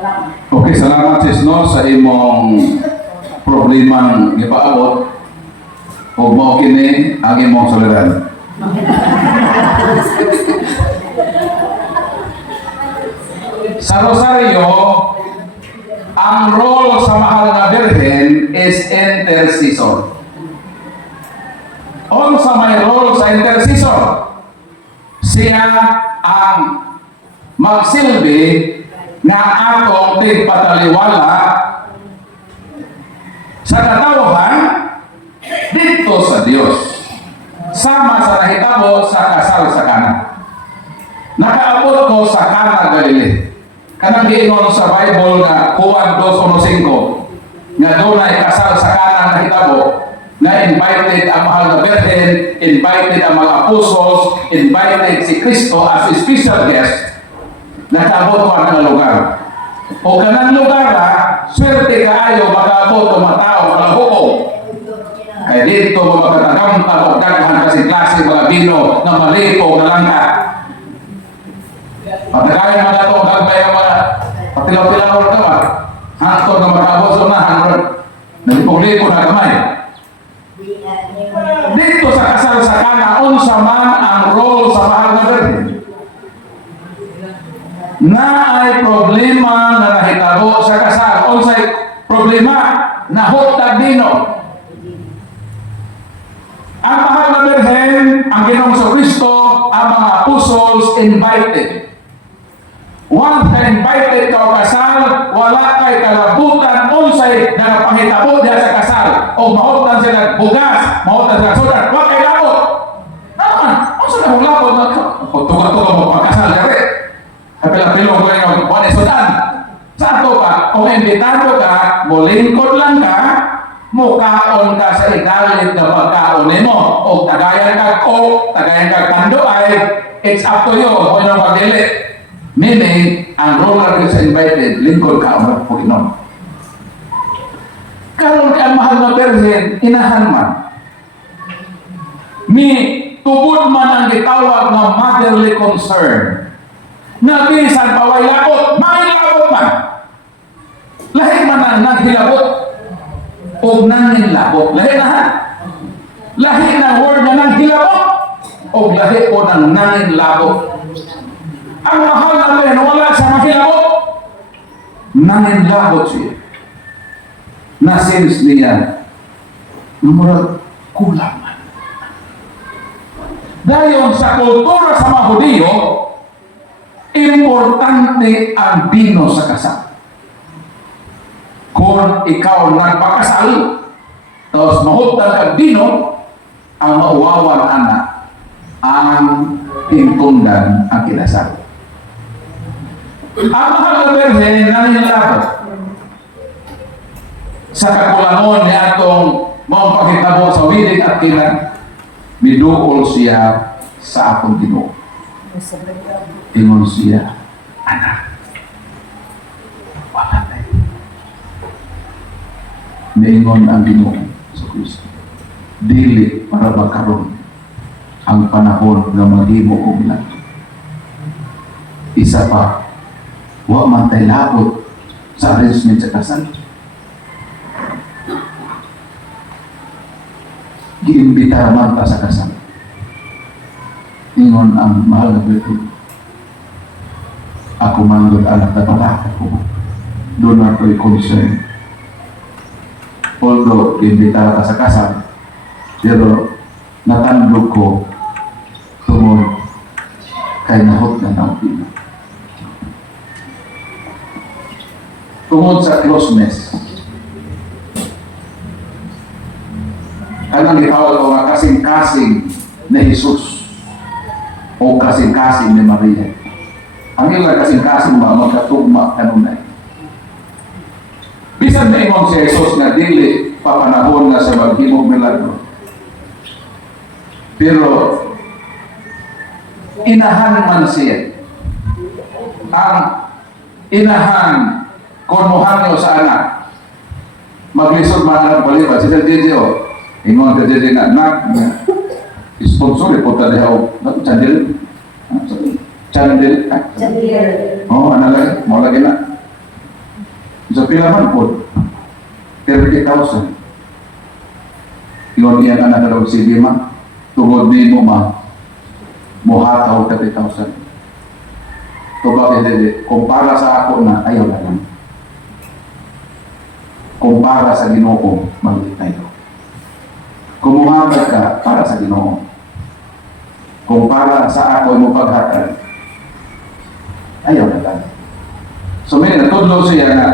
Salamat. Okay, salamat sis no sa imong problemang gipaabot. Ug mao kini ang imong solidaridad. Sa Rosario, ang role sa mahal na Birhen is intercessor. Sa may role sa intercessor, siya ang magsilbi na atong tigpataliwala sa katawhan dito sa Dios. Sama sa nahitabo sa kasal sa Kana. Nakaabot ko sa Kana, Galilee. Kanang giingon sa Bible nga Juan 2:1-5 nga doon ay kasal sa Kana nahitabo na invited ang mahal na Birhen, invited ang mga apostles, invited si Kristo as a special guest. Nakaabot ko ang lugar. O kanang lugar swerte kaayo makaabot ang mga tao kalahubog. Kaya dito magkatagamta o daghan kasi klase mga bino na malipo na langka. Patagayan mga ito, gagay ang mga patilaw-tilaw na kamar. Hangtod na makaabot sa unahan, nalipong-lipo na kamay. Dito sa kasal sa Kana, unsa man ang role sa mahal na Birhen. Na ay problema na nahitabo sa kasal. Unsay problema na hotag dino. Ang mahal na Birhen, ang Ginoong Kristo, ang mga apostles invited. Once ka invited ka o kasal, wala kay kalabutan unsay nagapahitabo diha sa kasal. O mahutan sila bugas, mahutan sila sudan, wala kay labot. Naman, unsa na kung labot na tuga-tuga mo pagkasal kare. Kapila-pilo ko yung wala sudan. Sa ato pa, kung imbitado ka, mulingkod lang ka, mukaon ka sa igalit na pagkaon mo. O tagayan ka o, tagayan ka tando ay, it's up to you kung yung pagdili. Meaning, ang role natin sa invited, lingkod ka ang Panginoon. Karon ka ang mahal na Birhen, inahan man. Ni tubod man ang gitawag na motherly concern. Nabisan paway labot, may labot man. Lahi man ang naghilabot o nangin labot. Lahi na ha. Lahi na word na naghilabot o lahi o ng nangin labot. Ang mahal na Birhen, wala sa mahilabot. Nanginlabot siya. Na-sense niya. Murag kulang man. Dahil sa kultura sa mga Hudiyo, importante ang bino sa kasal. Kung ikaw nagpakasal, tapos mahutan kang bino, ang mauwawan anak, ang tintundan ang kinasal. Ang mahal na Birhen nanginlabot sa kakulangon ni atong mong pakitabo sa wiling at kinan, miduol siya sa atong Ginoo. Ingon siya, anak, wala tayo. Naingon ang Ginoo sa Kristo. Dili para magkaroon ang panahon na maghimo o milagro. Isa pa, wa man tayo labot sa arrangement sa kasal. Giimbita man ta sa kasal. Ingon ang mahal na Birhen, ako manggod anak na palaka ko. Doon ako'y concern. Although, giimbita ka sa kasal, pero natandog ko tungod kay nahot na naupila. Tungod sa closeness. Kanang gitawag ko nga kasing-kasing na Jesus o kasing-kasing ni Maria. Ang ilang kasing-kasing magkatugma kanunay. Bisan na imong si Jesus na dili papanahon na sa maghimog milagro. Pero inahan man siya. Ang inahan kung muhangyo sa anak, maglisod man ang balibat. Si Sir JJ, ingon ka JJ na, anak, sponsor po ta diha channel. Channel. Oh, ana lagi, mo lagi na. Sa pila man po. 30,000. Iyon yan anak daw si Bima. Tungod ni mo ma. Muhataw 30,000. So bakit kung para sa ako na ayaw na lang. Kung para sa Ginoo, malit tayo. Kung muhatag ka, para sa Ginoo. Kung para sa ako mo paghatag, ayaw na lang. So may natudlo siya na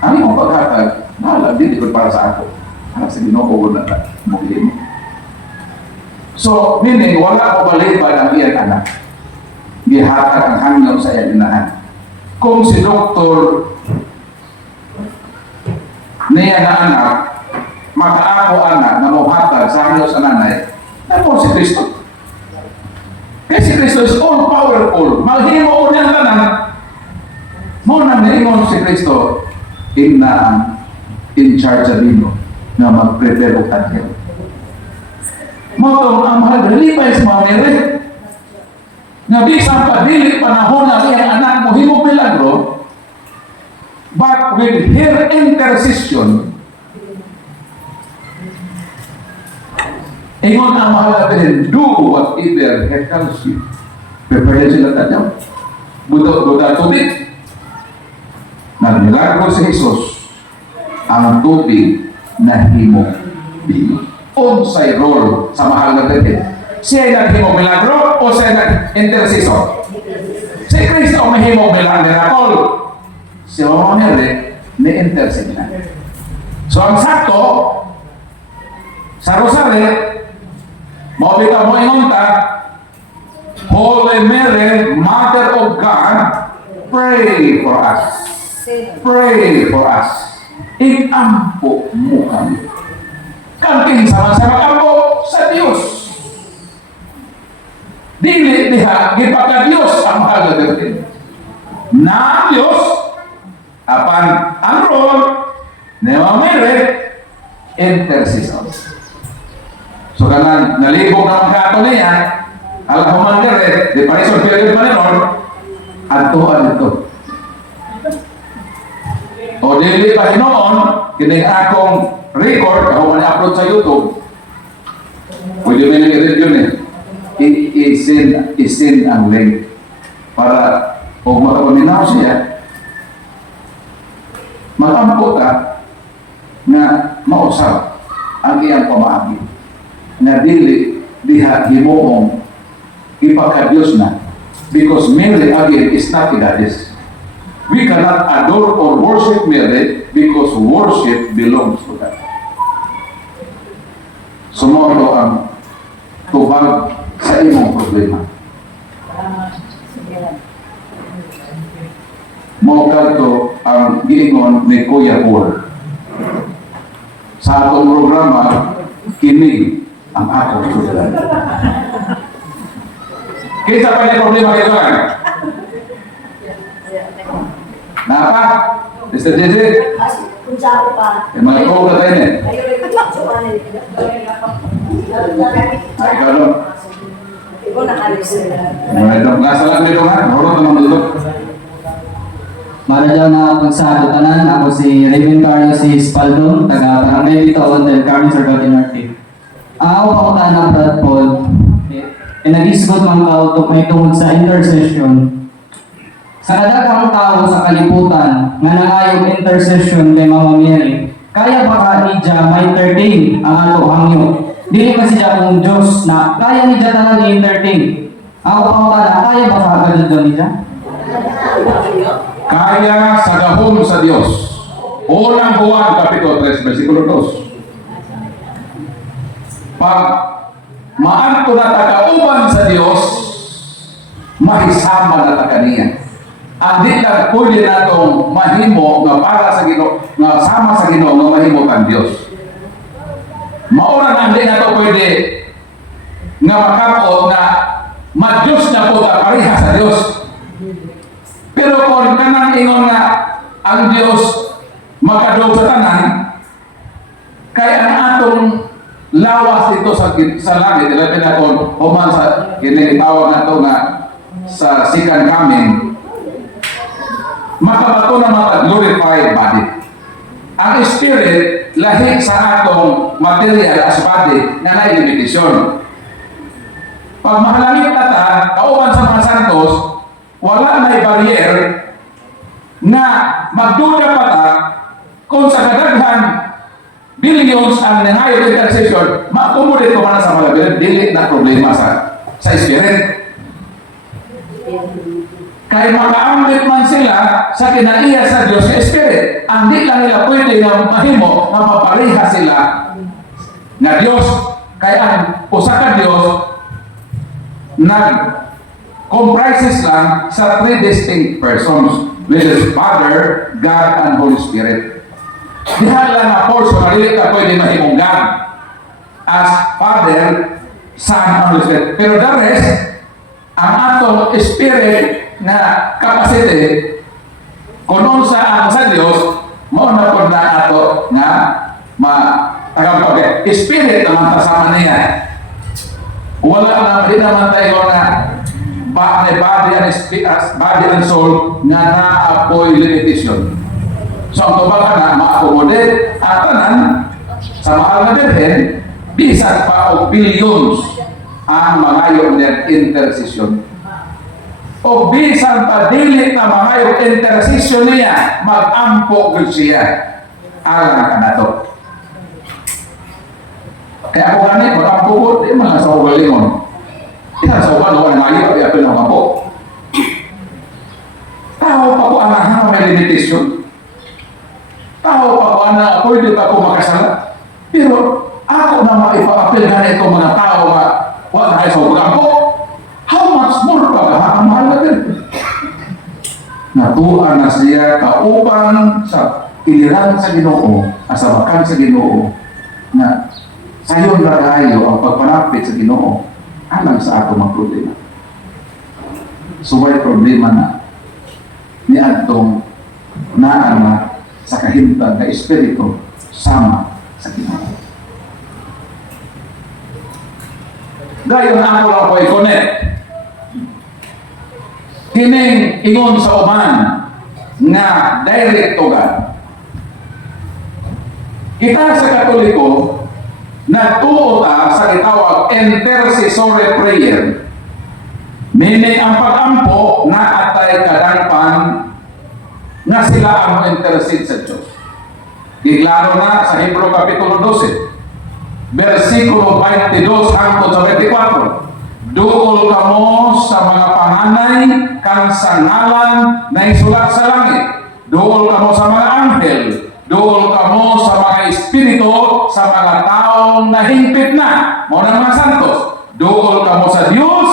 ang iyong paghatag, mahala, hindi ko para sa ako. Para sa Ginoo ko na muli mo. So, meaning, wala ko balibad ang iyang anak. Gihatag ang hanggang sa iyang inahan. Kung si doktor niya na anak, makaako anak na muhatag sa hanggang sa nanay, na po si Kristo. Kaya si Kristo is all powerful. Malhimo ko niyang tanan. Muna nilingon si Kristo, in charge sa dino na mag-prepare o tagyan. Motong ang mahal relipay sa mga mere nga bisang padili panahon na iyang anak mo himog milagro, but with her intercession, ingon ang mahal natin, do whatever he tells you. Prepare sila tagyan. Buto tubig. Nagmilagro si Jesus ang tubig na himog bino. Unsay role sa mahal na natin? Siya ay naghimog milagro o siya ay nag-intercessor? Si Kristo ang mahimog milagro. Si Mama Mary, ni-intercede na. So ang sakto, sa Rosary, mabita mo inunta, Holy Mary, Mother of God, pray for us. Pray for us. Ikampo mo kami. Kanting sama-sama kampo sa Diyos. Dili diha, gipagka-Diyos ang mahal na natin. Na Diyos, apan ang role, ni Mama Mary, intercessor. So kanan, nalibog na mga kato niya, alam ko man kere, di parisong period pa rin, antuan ito. O dili pa hinoon, kinig akong record, ako man upload sa YouTube. Pwede mo nag-edit yun eh. I-send ang link para kung makapaminaw siya, matampo ka na mausap ang iyang pamaagi na dili diha himoong ipagka-Diyos na, because Mary again is not a goddess. We cannot adore or worship Mary because worship belongs to God. Sumondo ang tubag sa imong problema. Mo kadto ang giingon ni Kuya Paul. Sa atong programa, kini ang akong sudan. Kita pa niya problema kayo kan? Napa? Mr. JJ? Yung mga ikaw ka tayo niya? Ikaw lang. Mga itong nasa lang nito ha? Huro ka naman dito. Mara na pagsado tanan, ako si Raven Carlos si Spaldon, taga Barangay Bitaon del Carmen Sargate Norte. Ako pangutan ng Brad Paul, nagisgot mga kautok may tungod sa intercession. Sa kadagang tao sa kalibutan, nga nangayong intercession kay Mama Mary, kaya ba ka ni Diya ma-entertain ang ato hangyo? Dili ba siya kung Diyos na kaya ni Diya tanan i-entertain? Ako pangutan na, kaya ba ka ganun ni Diya? Kaya sa gahom sa Diyos. Unang buwan, Kapitulo 3, versikulo 2. Pag maanto na tagauban sa Diyos, mahisama na takaniya. Ang di lang pwede na itong mahimo nga para sa Ginoo, nga sama sa Ginoo nga mahimo kang Diyos. Maura na hindi na ito pwede nga makapot na ma-Diyos na po ta pareha sa Diyos. Pero kung kanang ingon nga ang Diyos makadog sa tanan, kaya ang atong lawas dito sa langit, ilabi na kung human sa kinitawag na ito nga sa second coming, makabato na mga glorified body. Ang spirit, lahi sa atong material as body na may limitasyon. Pag mahalangit na ta, kauban sa mga santos, wala na barrier na magduda pa ta kung sa kadaghan billions ang nangayon intercession, ma-accommodate ko man sa mga dili na problema sa spirit. Kaya makaambit man sila sa kinaiya sa Diyos sa Spirit. Ang di lang nila pwede na mahimo na mapariha sila na Diyos. Kaya ang usa ka Diyos nag-comprises lang sa three distinct persons, which is Father, God, and Holy Spirit. Diha lang na portion na dili ka pwede mahimong God as Father, Son, and Holy Spirit. Pero the rest, ang atong Spirit na capacity kuno sa Diyos mo na po na ato nga matagapag spirit naman kasama niya. Wala na din naman tayo na body and soul nga na-apoy limitation. So ang tubaga na ma-accommodate at tanan sa mahal na Birhen, bisan pa o billions ang mga yung intercession. O bisan pa dili na mga yung intercession niya, mag-ampo gud siya. Alang ka na to. Kaya ako ganit, mag-ampo ko, di mga sa ugalingon. Ina sa ugalingon, ngayon, ay apil ng ampo. Tao pa ko ang may limitation. Tao pa ko ang pwede pa ko makasala. Pero ako na maipa-apil ganit itong mga tao nga wala na sa ugampo. How much more pa ang mahal natin? Natuan na siya kauban sa iliran sa Ginoo, asabakan sa Ginoo, na sayon na tayo ang pagpanapit sa Ginoo, alang sa ato mga problema. Suway problema na ni atong naana sa kahimtang na espiritu sama sa Ginoo. Gayon ako lang ko i-connect. Kining ingon sa uban nga direct to God. Kita sa Katoliko nagtuo ta sa gitawag intercessory prayer. Meaning ang pag-ampo na atay kadangpan nga sila ang intercede sa Diyos. Diklaro na sa Hebrew Kapitulo 12, versikulo 22 hangtod sa 24. Duol kamo sa mga panganay kang sa ngalan na isulat sa langit. Duol kamo sa mga anghel. Duol kamo sa mga espiritu, sa mga taong nahimpit na. Mo ng mga santos. Duol kamo sa Diyos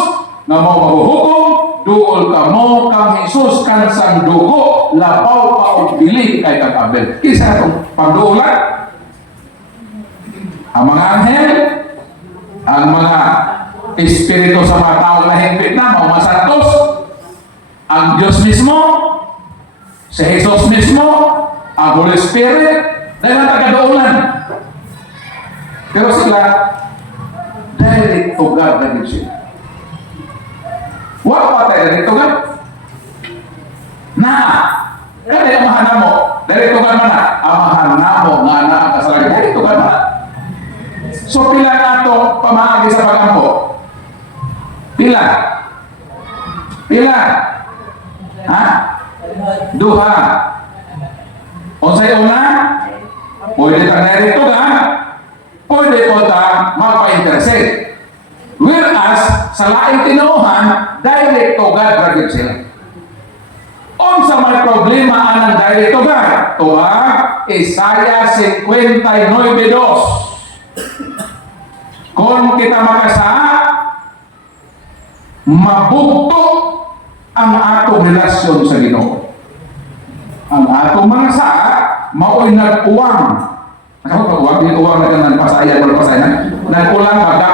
na mo maghuhukom. Duol kamo kang Jesus kan sang dugo labaw pa og bili kay kang Abel. Kisa itong pagduulan. Ang mga anghel, ang mga espiritu sa mga taong nahimpit na, mga santos, ang Diyos mismo, si Jesus mismo, ang Holy Spirit, dahil ang taga-daulan. Pero sila, direct to God na din sila. What pa tayo direct to God? Kaya amahan na mo, direct to God man na, amahan na mo, nga na ang kasalanan, direct to God man na. So pila na ito pamaagi sa pag-ampo? Pila? Ha? Duha. Unsay una? Pwede kang narito ka, pwede po ta magpa-intercede. Whereas, sa laing tinuuhan, direct to God bragid sila. Unsa may problema anang direct to God? Tuwa, Isaiah 59:2. Kung kita makasa, mabugto ang atong relasyon sa Ginoo. Ang atong mga saa, mao'y nag-uwang. Ano ba uwang? Yung uwang na ka nagpasayan, nag-ulang baga.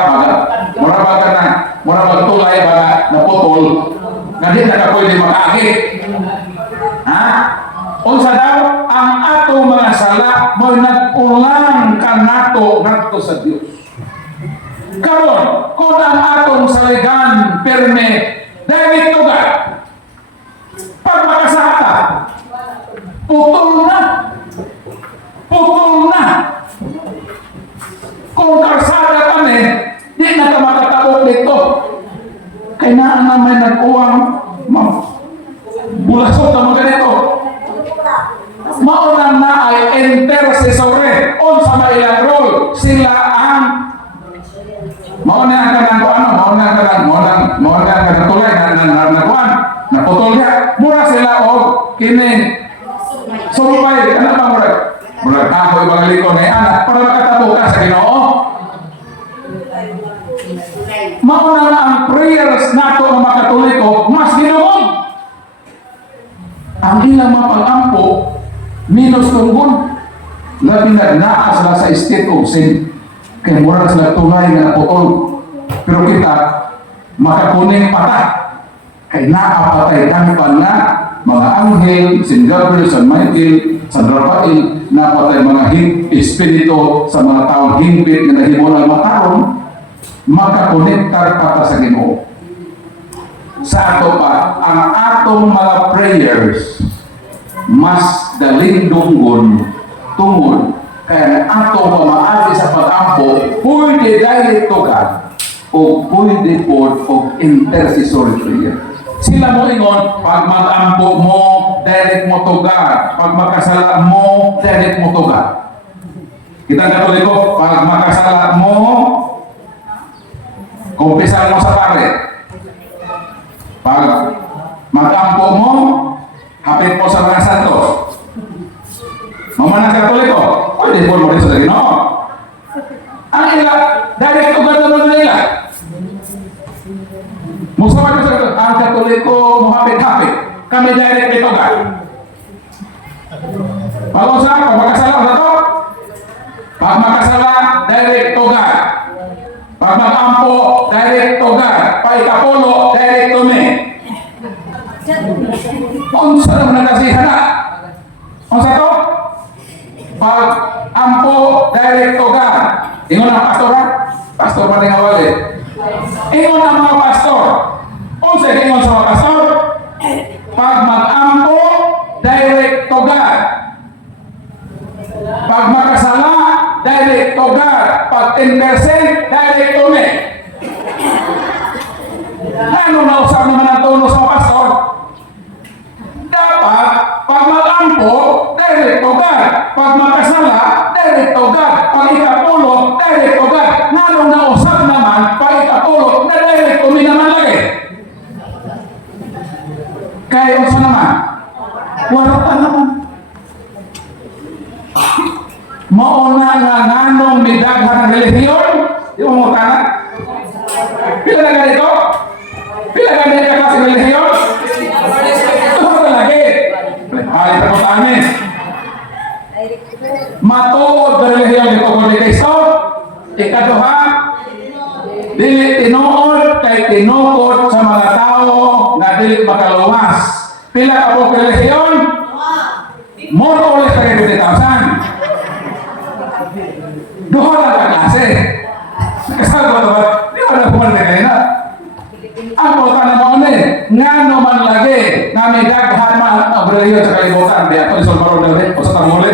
Mura magtulay baga, naputol. Nga di na ka pwede makakit. Ha? Unsa daw, ang atong mga sala, mo'y nag-ulang ka nato sa Diyos. Karon, kung ang atong saligan perme dahil tuga, pag makasata, putol na. Putol na. Kung karsada kami, di na ka makatabok dito. Kaya na naman nag-uwang, bulasot na mga ganito. Maunang na ay intercessore on sa mailang role. Sila ang maunang ka ng tulay na putol niya. Mura sila o kining sumpay. Ano ba mura? Mura ako ibang liko na anak para makatabo ka sa Ginoo. Mauna na ang prayers nato ng mga Katoliko mas ginugod. Ang ilang mga pag-ampo minus tunggon labi na naa sila sa state of sin kaya mura na sila tulay na naputol, pero kita makakuning pata kay naapatay kami pa na mga anghel, St. Gabriel, St. Michael, San Rafael, napatay mga espiritu sa mga taong himpit na nahimo ng mataron, makakonektar pata sa Ginoo. Sa ato pa, ang atong mga prayers mas daling dunggon tungod kaya atong pamaagi sa pag-ampo pwede direct ka o pwede po o intercessory prayer. Sila mo ingon, pag mag-ampo mo, direct mo tuga. Pag makasala mo, direct mo tuga. Kita ang Katoliko, pag makasala mo, kumpisan mo sa pare. Pag mag-ampo mo, hapit mo sa mga santos. Mamanang Katoliko, pwede po mo rin sa Ginoo. Ang ila, direct tuga naman nila. Musawa ko sa ang Katoliko muhapit-hapit. Kami direct ito ka. Pag sa ako, makasala sa to. Pag makasala, direct ito ka. Pag mag-ampo, direct ito ka. Pag ikapulo, direct to me. Unsa naman nagasihan na? Unsa to? Pag ampo, direct ito ka. Ingon ang pastor ha? Pastor man yung awal eh. Ingon ang mga pastor. Unsa ingon sa mga pastor? Pag mag-ampo, direct to God. Pag makasala, direct to God. Pag 10%, direct to me. Ano na usap naman ang tono sa mga pastor? Dapat, pag mag-ampo, direct to God. Pag makasala, direct to God. Pag ikapulo, direct to God. Ano na usap naman, pag ikapulo, na direct to me naman lagi. Kaya unsa naman? Wala pa naman. Mauna nga nganong midaghan ng relihiyon, di mo tanan? Pila na ganito? Pila na ganito ka sa relihiyon? Ito ka lagi. Ay, ito mo tanin. Matuod na relihiyon dito ko ni Kristo. Ikaduha, dili tinuod kay tinukod sa mga tao na dili makaluwas. Pila ka po relihiyon? More or less kay 50,000. Duha lang ka klase. Kasal ko ba? Di ba na pumunta kayo na? Ang pulta na mo nga naman lagi na may daghan man ang relihiyon sa kalibutan. Di ako isol marunong ulit. O sa tamuli.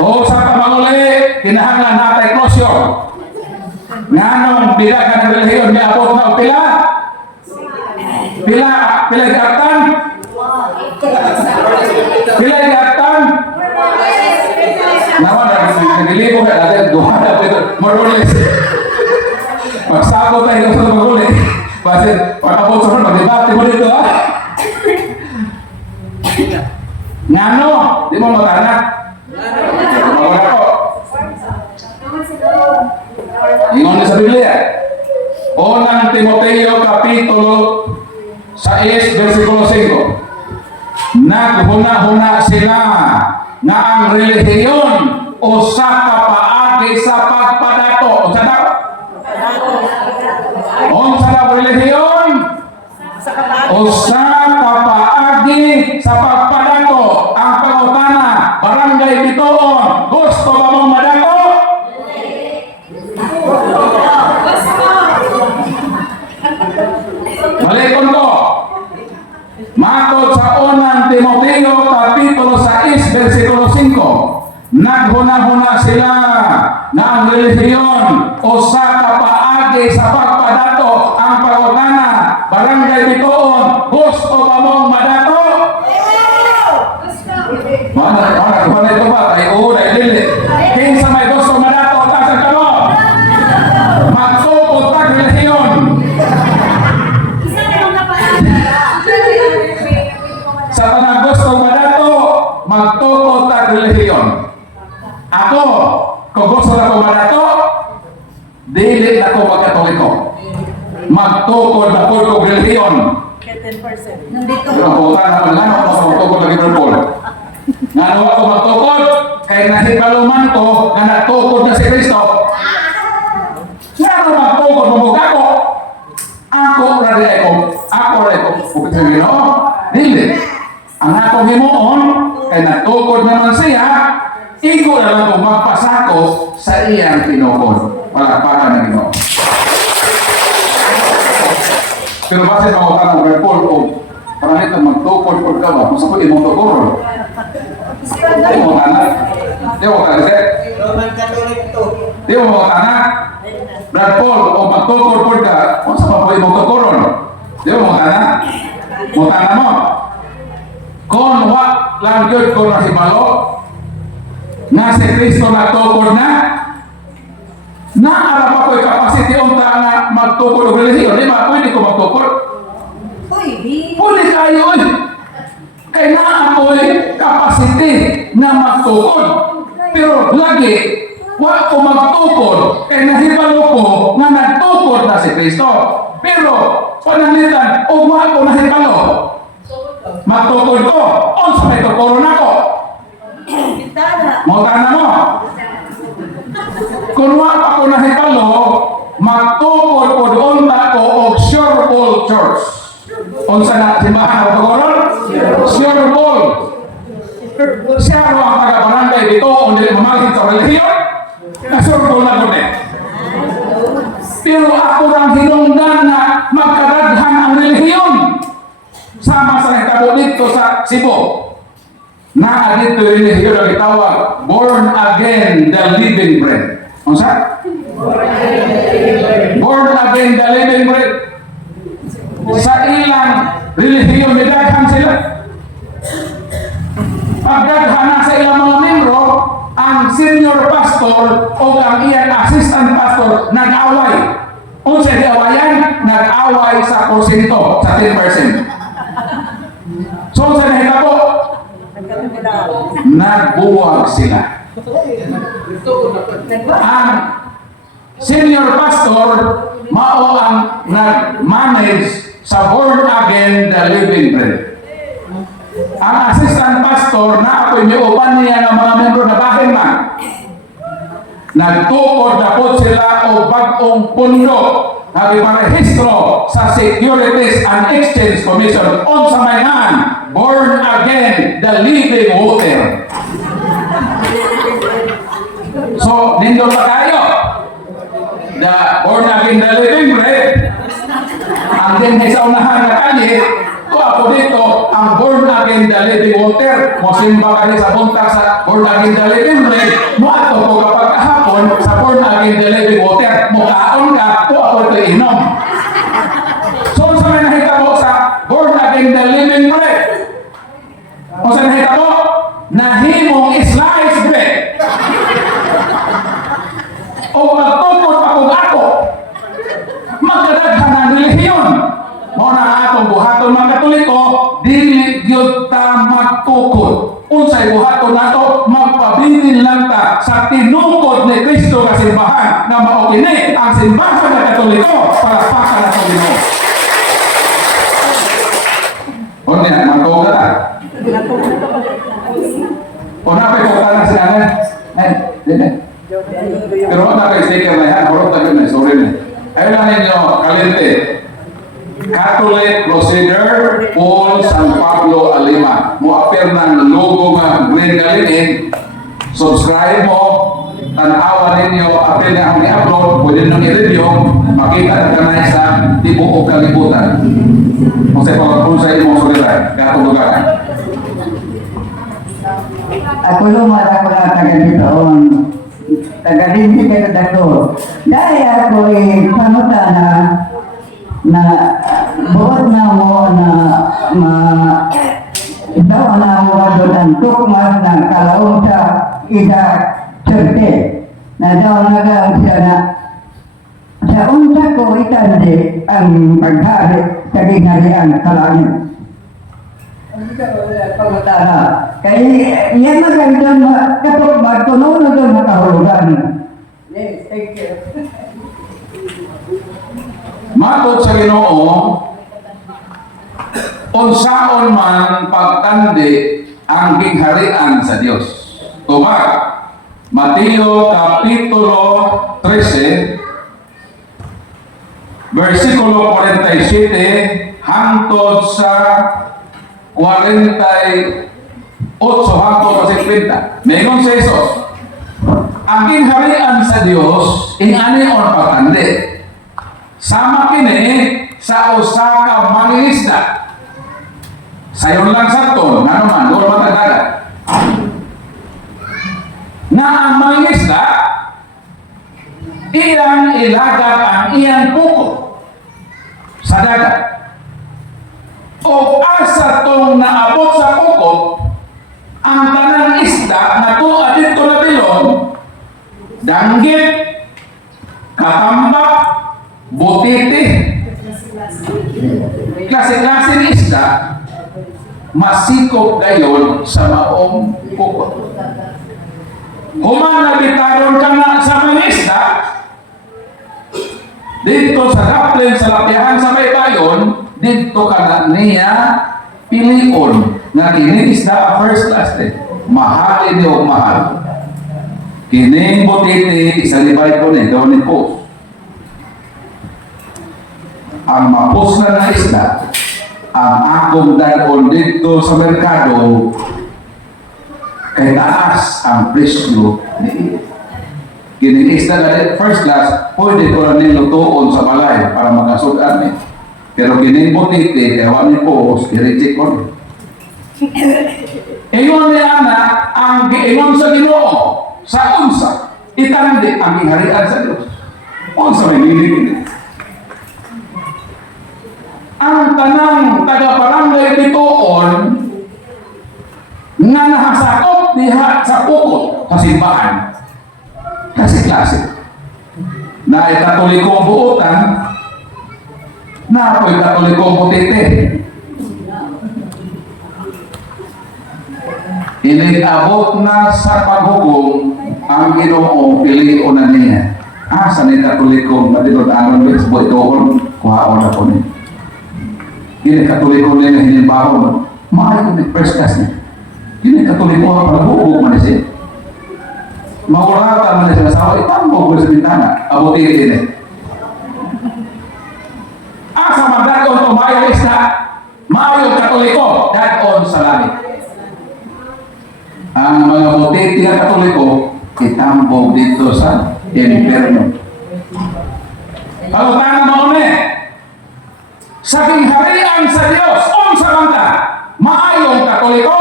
O sa tamuli, kinahanglan natay klosyon. Nga nung bilagan ng relihiyon niya abot na pila? Pila gatan? Pila gatan? Naman nagilibo ka natin, duha na po ito, marulis. Magsabot tayo sa maguli. Kasi pagkabot sa mag-debate mo dito ha. Nga no, di mo matanak. Wala ko. Ingon sa Biblia. Unang Timoteo Kapitulo 6, versikulo 5. Naghuna-huna sila na ang relihiyon usa ka paagi sa pagpadato. Unsa daw? Unsa daw relihiyon? Usa ka paagi sa pagpadato. Ang pangutana, barangay Bitoon, gusto ba mong madato? Matod sa unang Timoteo Kapitulo 6, versikulo 5, naghuna-huna sila na ang relihiyon o sa kapaagi sa pagpadato ang pangutana. Barangay Bitoon, gusto ba mong madato? Mana ito ba? Ay oo, ay dili. Kinsa may gusto madato, tasang ka mo. Magtukod tag relihiyon. Sa tanang gusto madato, magtukod tag relihiyon. Ako, kung gusto na ko madato, dili na ko magkatoliko. Magtukod na po kong relihiyon. Pero kung tanang man lang, ako magtukod lagi ng Paul. Nga ako magtukod, kaya nahipaluman ko na natukod na si Kristo. Nga magtukod, mabuka ko. Ako rin ko, kung Ginoo, dili. Ang akong himuon, kaya natukod naman siya, iko na lang kung magpasako sa iyang tinukod. Palakpakan ng Ginoo. Pero base mga tanong kay Paul, kung parang ito magtukod po ka ba? Kung sa pwede mong tukod, di mo tanak? Di mo tanak? Di mo tanak? Brad Paul, o magtukod po ka, kung sa pwede mong tukod, di mo tanak? Mo tanak mo? Kung wak lang yun ko na hibalo, na si Kristo nagtukod na, naarap ako'y kapasiti unta nga magtukod o relihiyon. Di ba? Pwede ko magtukod? Pwede kayo eh. Kaya na ako'y kapasiti na magtukod. Pero lagi, wak ko magtukod, kaya nahibalo ko nga nagtukod na si Kristo. Pero, pananitan, o wak ko nahibalo, magtukod ko, on sa may tukod na ko. Mutana mo. Kung wala ako nahitalo, magtukod po doon na ko o Sure Ball Church. Unsa na simbahan o tukoron? Sure Ball. Siya ang taga-barangay dito o nila mamagin sa relihiyon. Na Sure Ball na doon eh. Pero ako ang hinungdan na magkadaghan ang relihiyon. Sama sa nagtabo dito sa Cebu. Na dito yung relihiyon ang itawag, Born Again, the Living Bread. Unsa? Born Again, the Living Bread. Sa ilang relihiyon, nagdaghan sila. Pagdaghan na sa ilang mga membro, ang senior pastor o ang iyang assistant pastor nag-away. Unsa di awayan? Nag-away sa porsyento, sa 10%. So, sa nahitabo, nagbuwag sila. Ang senior pastor mao ang nag-manage sa Born Again, the Living Bread. Ang assistant pastor na ako'y miuban niya ng mga membro na bahin man. Nagtukod na po sila o bagong pundo na iparehistro sa Securities and Exchange Commission on sa mayan, Born Again, the Living Water. So, nindo pa tayo. The Born Again, the Living Bread. Ang din sa unahan na kali, ito ako dito, ang Born Again, the Living Water. Mosimba ka sa punta sa Born Again, the Living Bread. Mo ato ko kapag kahapon sa Born Again, the Living Water. Mukhaon ka, ito ako ito inom. So, sa may nakita mo sa Born Again, the Living Bread. O sa nakita mo, nahimong sliced bread. O magtukod pa kung ako, magdadaghan ng relihiyon. Mo na atong buhaton mga Katoliko, dili gyud ta magtukod. Unsay buhaton nato, magpabilin lang ta sa tinukod ni Kristo nga simbahan na mao kini ang simbahan ng Katoliko para pasa na sa Ginoo. Unya, magtukod ta. Una pa ko tanang sinanan. Dili. Pero wala kayo sticker na yan, horot na yun, sorry na. Ayun lang ninyo, kalente. Catholic Crusader Paul San Pablo Alima. Mo appear ng logo nga green kalinin. Subscribe mo tanawa ninyo after na ang i-upload, pwede nang i-review, makita na kanay sa tibuok kalibutan. Kung sa imong suliran, katong lugar. Ako lumad ako na taga dito. Taga din kayo dito. Dahil ako panuta na buot na mo na daw na mo doon tukmas ng kalaong sa ida churte. Na daw nagaang siya na sa unsa ko itandi ang paghari sa gingharian kalangit. Pagkatara. Kaya yan magandang kapag magtunog na doon nakahulugan. Yes, thank you. Matod sa Ginoo, unsaon man pagtandi ang gingharian sa Dios. Tubag, Mateo Kapitulo 13, versikulo 47 hangtod sa 48 hangtod sa 50. Mayroon sa Isos, ang gingharian sa Dios, ingani on pagtandi. Sama kini sa usa ka mangingisda. Sayon lang sakto, nga naman, doon matagdagan. Na ang mangingisda, iyang ilagak ang iyang puko sa dagat. O asa tong naabot sa puko, ang tanang isda na tuwa dito na bilon, danggit, katambak, butiti, klase-klase ng isda, masikop gayon sa maong puko. Human nabitaron ka na sa mga isda, dito sa daplin, sa lapihan sa baybayon, dito ka na niya pilion na kini isda first class din. Mahalin niyo mahal. Kining butiti, isa libay ko ni Donnie Post. Ang mapos na isda, ang akong dalon dito sa merkado, kay taas ang presyo ni kining isda na first class, pwede ko lang nilutoon sa balay para magasudan ni. Pero kining butiti, ewan ni Post, i-reject ko ni. Ingon ni Ana, ang giingon sa Ginoo, sa unsa, itandi ang gingharian sa Diyos. Unsa may nilingin. Ang tanang taga-barangay bituon nga nahasakop diha sa pukot sa simbahan. Klase-klase. Na katolikong buotan, na ako'y katolikong butiti. Inigabot na sa paghukom ang Ginoo pilion na niya. Sa ni katolikong matinud-anon sa buhay kuhaon ako niya. Kini katoliko niya na hinibahon, mahal ko ni first class niya. Kini katoliko nga pala bubog man siya. Maurata man siya sa asawa, itambog ko sa bintana, abutin din eh. Sa magdagong ito, mayong isda, mayong katoliko, dagon sa langit. Ang mga butiti na katoliko, itambog dito sa impierno. Palutanan mo ulit, sa gingharian sa Diyos, unsa man ta, maayong katoliko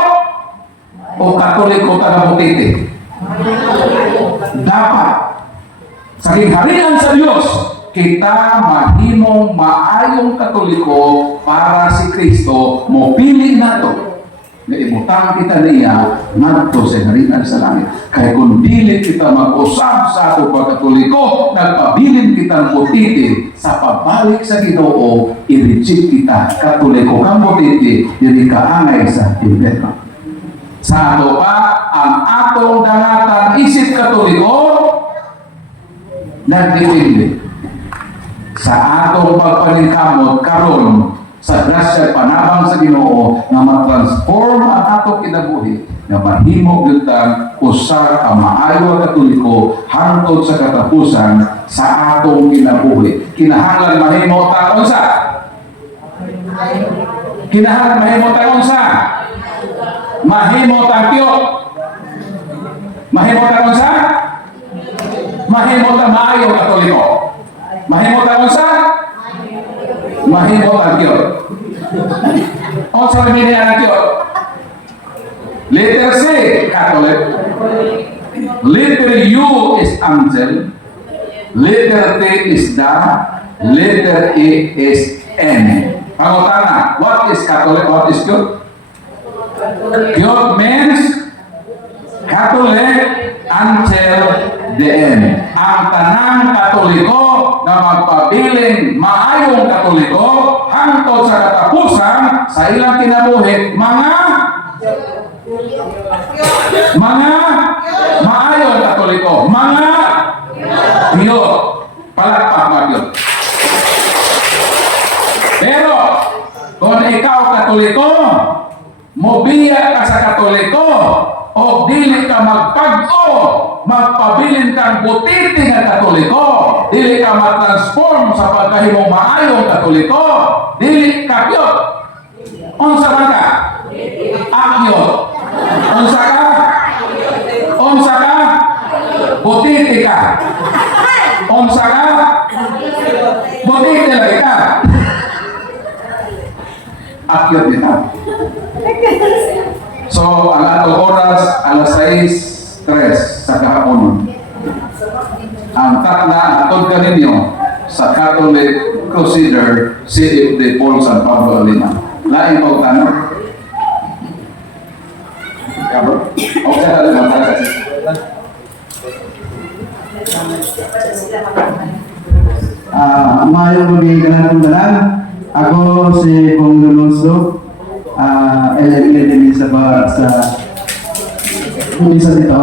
o katoliko taga butiti? Dapat sa gingharian sa Diyos, kita mahimong maayong katoliko para si Kristo mo pili nato. Naibutang kita niya ngadto sa gingharian sa langit. Kaya kung dili kita mag-usab sa ato pagkatoliko, nagpabilin kita butiti sa pabalik sa Ginoo, i-reject kita katoliko kang butiti, dili kaangay sa impierno. Sa ato pa, ang atong dangatan isip katoliko, nagdipindi sa atong pagpaningkamot karon sa grasya panabang sa Ginoo nga ma-transform ang atong kinabuhi nga mahimo gyud usa ka maayo katoliko hangtod sa katapusan sa atong kinabuhi. Kinahanglan mahimo ta unsa? Kinahanglan mahimo ta unsa? Mahimo ta tiyok. Mahimo ta unsa? mahimot ang maayong Katoliko. Mahimot ang unsa? Mahimot ang Kiyot. Unsa man meaning ang Kiyot? Letter C, Catholic. Letter U is angel. Letter T is the. Letter E is N. Pangutana, what is Catholic? What is Kiyot? Kiyot means Catholic until the end. Ang tanang Katoliko na magpabiling maayong Katoliko hangtod sa katapusan sa ilang kinabuhi, mga maayong Katoliko, mga Kiyot. Palakpak ba Kiyot? Pero kung ikaw Katoliko, mobiya ka sa Katoliko, o dili ka magpag-o, magpabilin kang butiti nga Katoliko, dili ka matransform sa pagkahimong maayong Katoliko, dili ka Kiyot. Unsa man ka? Akyot. Unsa ka? Unsa ka? Butiti ka. Unsa ka? Butiti lagi ka. Akyot nito. So, ang atong oras, alas 6:03 sa kahapon. Ang takna atod ka ninyo sa Catholic Crusader CFD Paul San Pablo Alina. Lain pa tanong. Kabo? O sa dalang matras. Mayong magiging kanang tanan. Ako si Bong Lunoso. LMD sa umisa dito.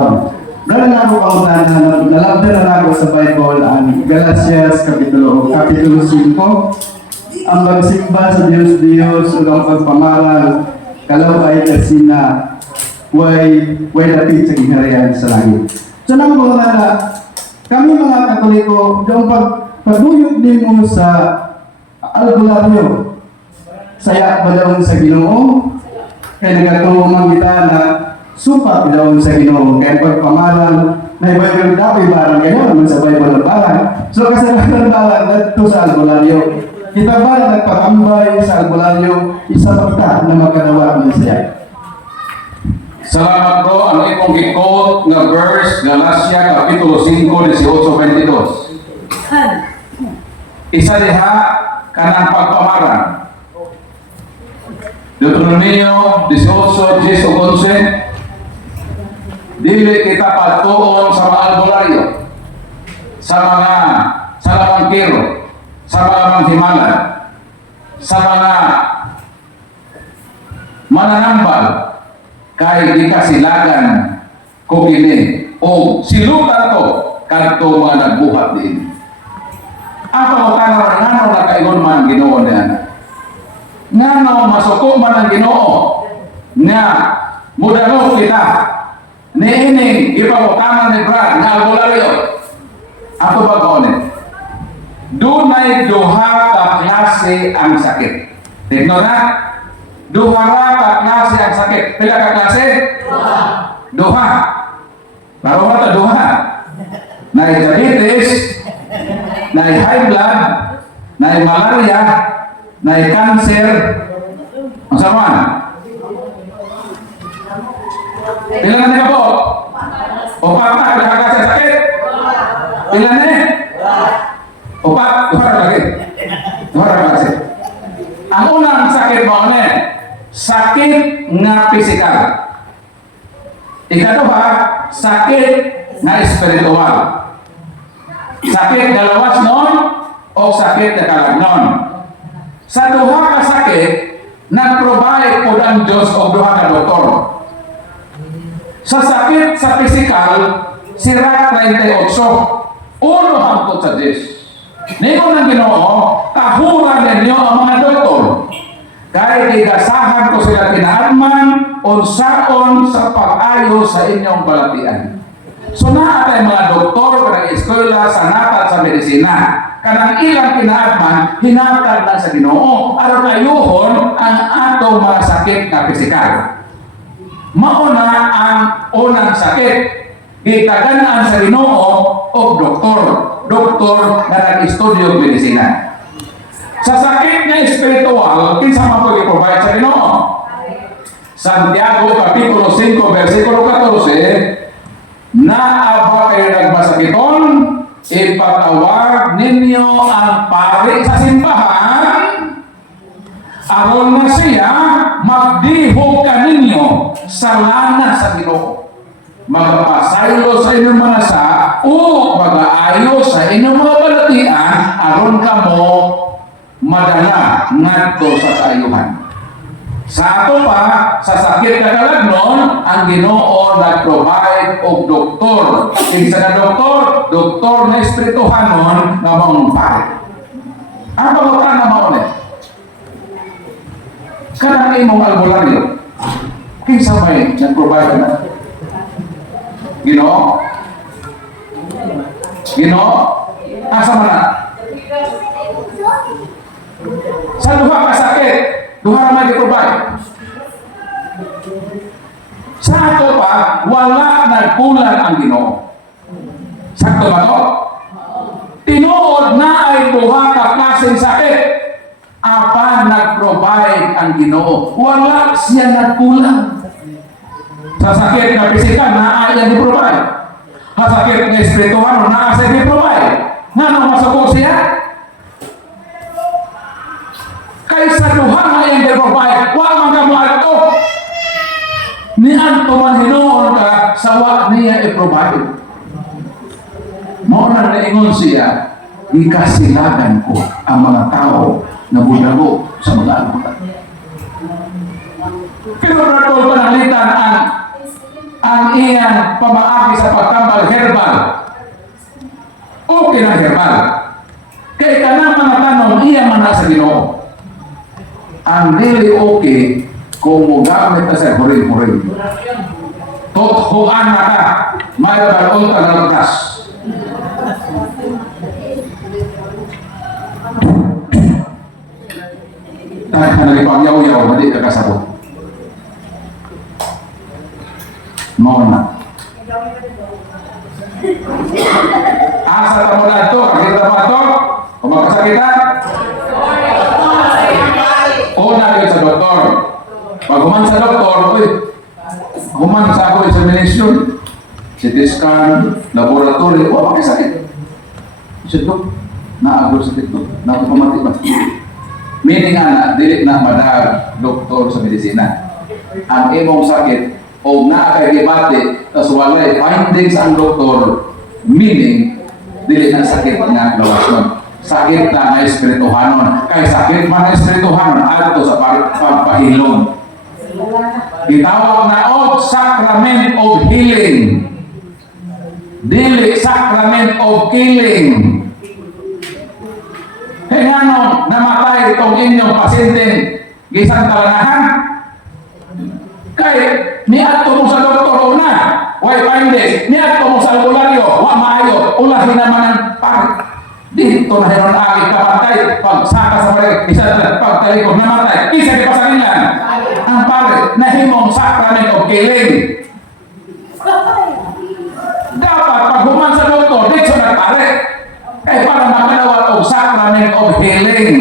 Meron na ako pautan na nalabdan na ako sa Bible ang Galatians Kapitulo 5. Ang magsimba sa Diyos o ang pagpamaral kalaway kasi na way dapit sa gingharian sa langit. So nang mga kami mga Katoliko, yung pagduyot din mo sa albularyo, saya balawon sa Ginoo, kaya nagatuman kita na supat balawon sa Ginoo, kaya pagpamaral na Bible dapat barang kayo naman sa Bible barang. So kasalanan barang dito sa albularyo. Kita barang nagpatambay sa albularyo, isa pagta na magkanawa ng siya. Salamat ko, ano itong gikot na verse, Galatia Kapitulo 5, 18-22. Isa diha kanang pagpamaran. Deuteronomio 18, 10-11. Dili kita patuon sa mga albularyo, sa mga salamangkiro, sa mga manghimalan, sa mga mananambal, kay di kasilagan ko kini o silutan ko kadto mga nagbuhat din. Ang pangutana ngano na kaigon man Ginoo niya. Ngano masuko man ang Ginoo nga mudalo kita niining ipangutana ni Brad nga albularyo. Ato ba kaonin? Dunay duha ka klase ang sakit. Tignan na. Duha ka klase ang sakit. Pila ka klase? Duha. Baro ba ito? Duha. Na diabetes, na high blood, na malaria, na cancer. Ang saman? Pila na ka po? Upat na. Pila ka klase ang sakit? Pila na eh? Upat. Duha ka lagi. Duha ka klase. Ang unang sakit mo na sakit nga pisikal. Ikaduha, sakit nga espiritual. Sakit nga lawas nun o sakit nga kalagnon. Sa duha ka sakit, nag-provide po ang Diyos o duha ka doktor. Sa sakit sa pisikal, Sirach 38, uno hangtod sa 10. Ningon ng Ginoo, tahuran ninyo ang mga doktor. Kaya igasahan ko sila kinaadman unsaon sa pag-ayo sa inyong balatian. So naatay mga doktor kanang eskwela sa natat sa medisina. Kanang ilang kinaadman hinatag na sa Ginoo aron ayuhon ang atong mga sakit nga pisikal. Mauna ang unang sakit. Gitagan-an sa Ginoo o doktor. Doktor na nag-studio medisina. Sa sakit na espiritual, kinsa man po i-provide sa Ginoo? Santiago Kapitulo 5, versikulo 14, naaba kayo nagmasakiton, ipatawag ninyo ang pari sa simbahan, aron na siya magdihog kaninyo sa lana sa Ginoo. Magpasaylo sa inyong manasa o mag-aayos sa inyong mga balatian aron kamo madala ngadto sa kaayuhan. Sa ato pa, sa sakit na kalagnon, ang Ginoo nag-provide og doktor. Kinsa na doktor? Doktor na espirituhanon nga maong pare. Ang pangutan na maon kanang imong albularyo. Kinsa may nag-provide na? Ginoo? Ginoo? Asa man na? Sa duha ka sakit, duha naman i-provide. Sa ato pa, wala nagkulang ang Ginoo. Sakto ba to? Tinuod na ay duha ka klaseng sakit. Apa nag-provide ang Ginoo? Wala siya nagkulang. Sa sakit na pisikal, naa yan i-provide. Sa sakit na espiritual, naa siya i-provide. Nga nang masuko siya? Kaysa duha nga yan i-provide, wala man ka mo ato. Ni anto man hinuon ka, sawa niya i-provide. Mauna na ingon siya, ikasilagan ko ang mga tao na budago sa mga alutan. Kinunatol panalitan ang iyang pamaagi sa pagtambal herbal. Okay na herbal. Kaya ka na mga tanong, iya man sa Ginoo. Ang dili okay kung mugamit na sa huring-huring. Tothoan na ka, may balon ka na lutas. Kahit ka nalipagyaw-yaw, hindi ka kasabot. Mao na. Asa ta mo na ito? Kakita mo ito? Kung magkasakitan? Una kayo sa doktor. Pag human sa doktor, human sa ako examination, CT scan, laboratory, wala makisakit. Siya dok, naagol sa dito, nakapamati ba? Meaning na, dili na madag doktor sa medisina. Ang imong sakit, o nakakagibati, tas walay findings ang doktor, meaning, dili na sakit nga lawas nun. Sakit na espirituhanon. Kay sakit man na espirituhanon, ato sa pagpahilom. Gitawag na og sacrament of healing. Dili sacrament of killing. Kaya nga nung namatay itong inyong pasyente, gisang talanahan, kay niadto mo sa doktor una, why findings, niadto mo sa albularyo, wa maayo, ulahin naman ang pag. Dito na hinon agi kamatay, pagsaka sa pare, isa na pagtalikod namatay, isa di pasaringan. Ang pare, nahimong sacrament of killing. Dapat pag human sa doktor, dito na pare, kaya para makalawat og sacrament of healing.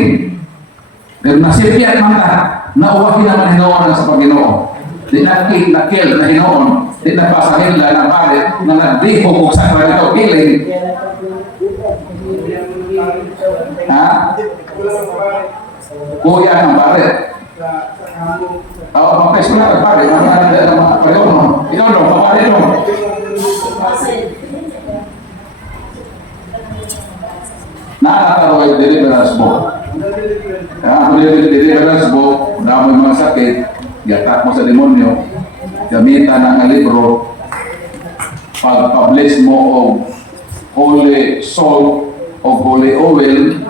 Pero nasipiyat man ta, nauwahin naman hinoon sa Panginoon. Di nakil na hinoon, di nagpasahil na ng pare, na nagdihog og sacrament of healing. Ha? Kuya ng pare. Mapes ko na pare, mga pareho. Ikaw dong, papare dong. Nakakatawa yung deliverance book. Kung deliverance book, dami mga sakit, yatak mo sa demonyo, gamitan ng libro, pag-publish mo o holy salt o holy oil,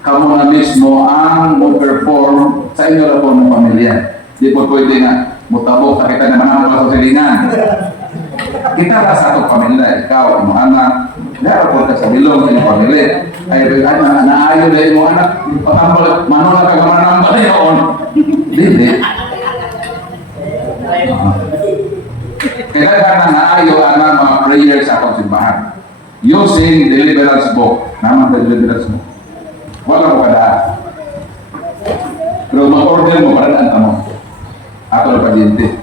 kamo na mismo ang mo-perform sa inyo na po ng pamilya. Di po pwede nga, mutabok, nakita naman ang sa silingan. Kita rasa itong pamilya, ikaw, ang mga anak, po ka sa bilong ng pamilya. Ay, naayon na yung mga anak, patambal, mano na kagamanambal yun. Hindi. Kailangan na naayon ang mga prayers sa akong simbahan. using deliverance book. Naman tayo deliverance book. Wala mo kada. Pero mag-order mo, parang ang mo. Ako na pasyente.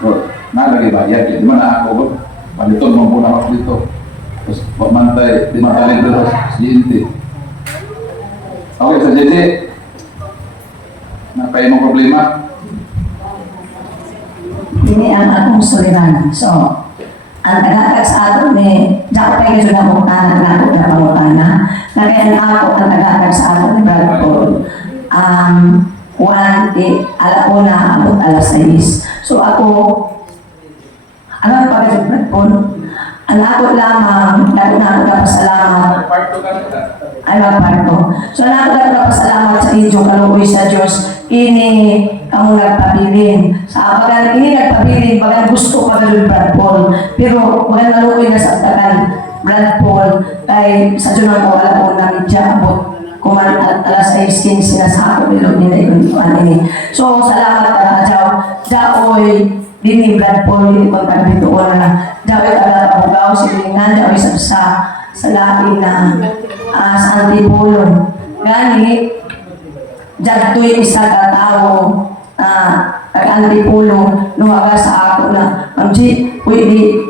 Pero, nalagay ba? Yan, di man na ako. Paliton mo muna ako dito. Tapos, pagmantay, di matalin dito sa pasyente. Okay, sa JJ. Napay mo problema? Ini ang akong suliran. So, ang tagakag sa ato ni Jack Pay na pangutana na ako na pangutana. Kaya ako ang tagakag sa ato ni Brad Paul. Alauna abot alas 6. So ako, ano pa kasi Brad Paul? Ang ako lamang, na ako kapasalamat. Ay magparto. So na ako kapasalamat sa inyo, kaluoy sa Diyos. Ini kamu nagpabilin. Sa apagan, ini nagpabilin, bagan gusto pa ganun Brad Paul. Pero bagan naluoy na sa tagan Brad Paul, ay sa Diyos ang kawala ko namin dyan, abot kuman alas 6:15 na sa ako nilog nila yung So salamat ka Jaw. Jaoy, dini Brad Paul, hindi ko dito ko na. Jaoy tagalabugaw, silingan, Jaoy sa lain na sa Antipolo. Gani, Jagtoy isa ka tao taga-Antipolo, lumaga sa ako na, Ma'am G, pwede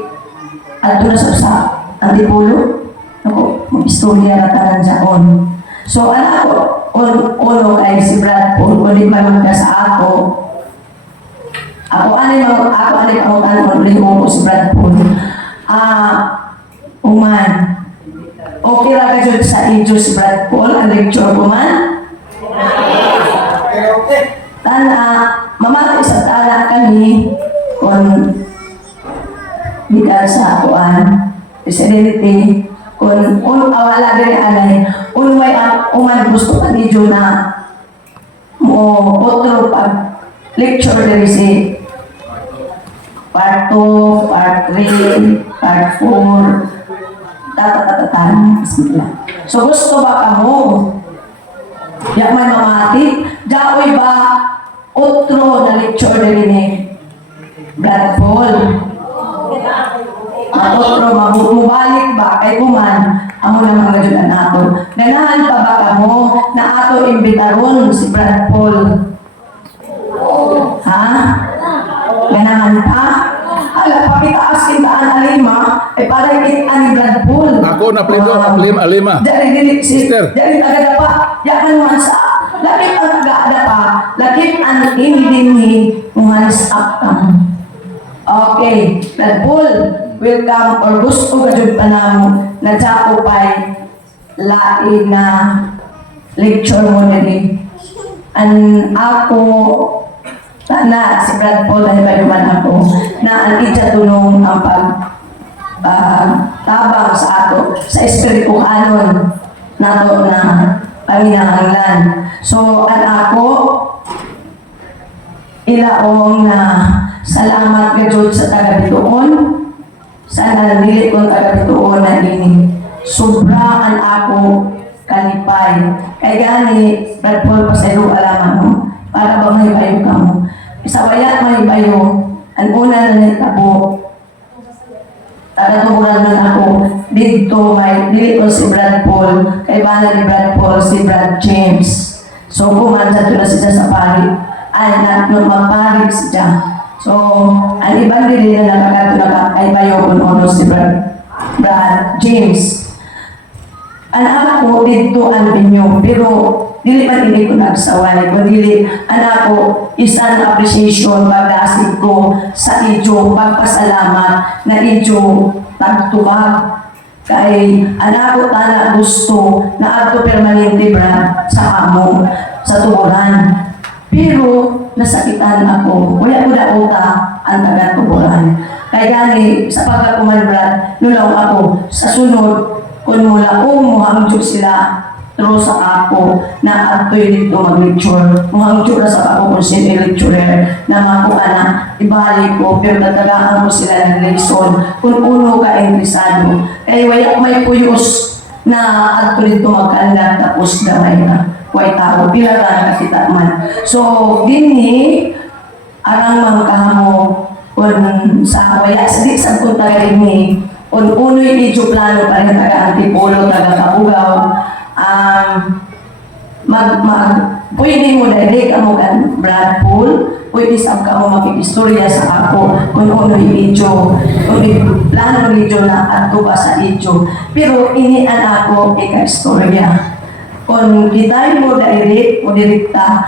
ato na sa Antipolo? Ako, mag-istorya na tanan dyan. So, uno kay si Brad Paul, kung di man ka sa ako, ako ulit mo si Brad Paul. Okay lang ka dyan sa inyo si Brad Paul, ang lecture ko man? Tana, mamatay sa tala kami, kung di ka sa akuan, Fidelity, kung awala din alay, unway ang uman gusto ka ni Diyo na mo otro pag lecture din si part 2, part 3, part 4, tatatatan. So gusto ba ka mo? Yak man mamati, daoy ba otro na lecture din ni Brad Paul? Otro, mabalik ba kay kuman amo na mga judan ato. Ganahan pa ba kamo na ato imbitaron si Brad Paul? Ha? Ganahan pa? Ala, pakitaas kintaan alima, ay para ikitaan ni Brad Paul. Ako na plido, alima. Dari dili, Sister. dari agad pa, yakan man sa, lakit ang agad pa, lakit ang inidini, umalis up kamo. Okay, Brad Paul, welcome or gusto ka dyan pa namo na dyan pa'y lain na lecture mo na din. Ang ako, sana si Brad Paul na ibayuman ako na ang itatulong ang tabang sa ato sa espiritu kanon nato na paminahanglan. So, ang ako, ilaong na salamat ka Diyod sa taga-bituon. Sana nandili kong taga-bituon na ini. Sobraan ako kalipay. Kaya gani, Brad Paul, pasayro alaman mo. Para ba may bayo ka mo? Isawaya may bayo. Ang una na nitabo. Taga-tuburan man ako. Dito may, dili ko si Brad Paul. Kay bana ni Brad Paul, si Brad James. So, kumansa na siya sa pari. Ay, magparig siya. So, ang ibang din na nakakato na kay bayo kung ano si Brad James. Anak ko dito ang inyo, pero dili man hindi ko nagsaway. Kung dili, anak ko, isang appreciation, pag-asig ko sa inyo, pagpasalamat na inyo pagtubag. Kay anak ko tana gusto na ato permanente Brad sa amo, sa tuburan. Pero nasakitan ako. Wala ko na uta ang taga-tuburan. Kaya ni sa pagkakuman Brad, nulaw ako sa sunod kung mula muhangjo sila through sa ako na ato'y dito mag-lecture. Muhangjo na sa ako kung sino lecturer na makuha na ibalik ko pero natagaan ko sila ng lesson kung uno ka interesado. Kaya wala may puyos na ato dito magkaangat tapos damay na. Kuway tao, pila ka nakita man. So, dinhi, arang mga kahamo kung sa waya, sa di sa kung taga rin kung uno'y medyo plano pa rin taga Antipolo, taga Kabugaw, pwede mo direct mo kan Brad Paul, pwede sa ka mo makikistorya sa ako kung uno'y medyo, kung plano medyo na ato ba sa medyo. Pero inian ako ika-istorya. Kung kita mo direct, mo direkta,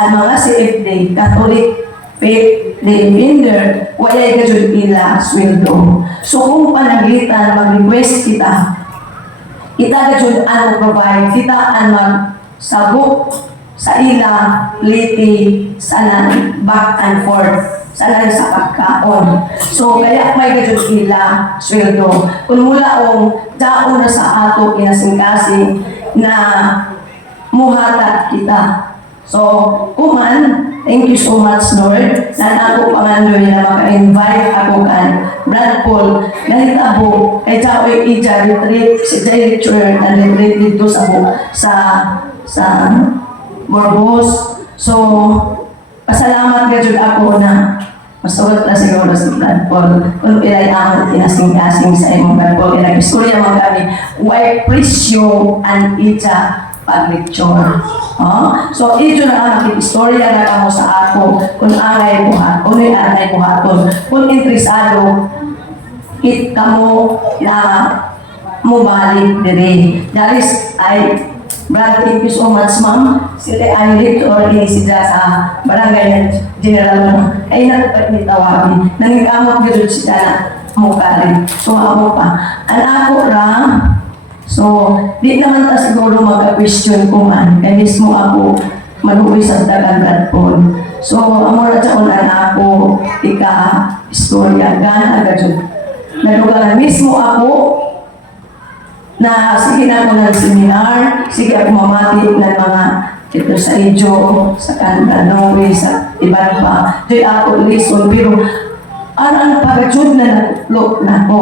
ang mga CFD, Catholic Faith Defender, wala ka dyan ila sweldo. So kung panaglitan, mag-request kita ka dyan ano provide, kita ang magsabok sa ila, liti, sa back and forth, sa pagkaon. So kaya may ka dyan ila sweldo. Kung mula daon na sa ato, kinasing-kasing, na muhatag kita. So, kuman, thank you so much, Lord, na ako pangandoy na maka-invite ako kan Brad Paul, nalitabo, kay Jaoy Ija, retreat, si director na retreat dito sa Morbos. So, pasalamat ka dyan ako na masuot na siguro si Brad Paul. Kung ilay ako tinasing-kasing sa imong Brad Paul, nag-istorya mo kami, why presyo and Ija pag-lecture. So, ito na ang makikistorya na kamo sa ako kung angay buhat, kung anay buhaton. Kung interesado, hit kamo na mubalik dire. That is, Brad, thank you so much, ma'am. Sila ay director ni sila sa barangay General ay natupad ni tawagin. Nangigamot gano'n sila na mukari. So, ako pa. Ang ako so, di naman ta siguro magka-question ko man. Kaya mismo ako maluwi sa dagan Brad Paul. So, amora sa ulan ako, istorya, gana agad yun. Nalugaran mismo ako, na sige na ako ng seminar, sige ako mamati ng mga ito sa Ijo, sa Norway, sa iba pa. Di ako listen, pero ang pagkatsud na natlok na ako.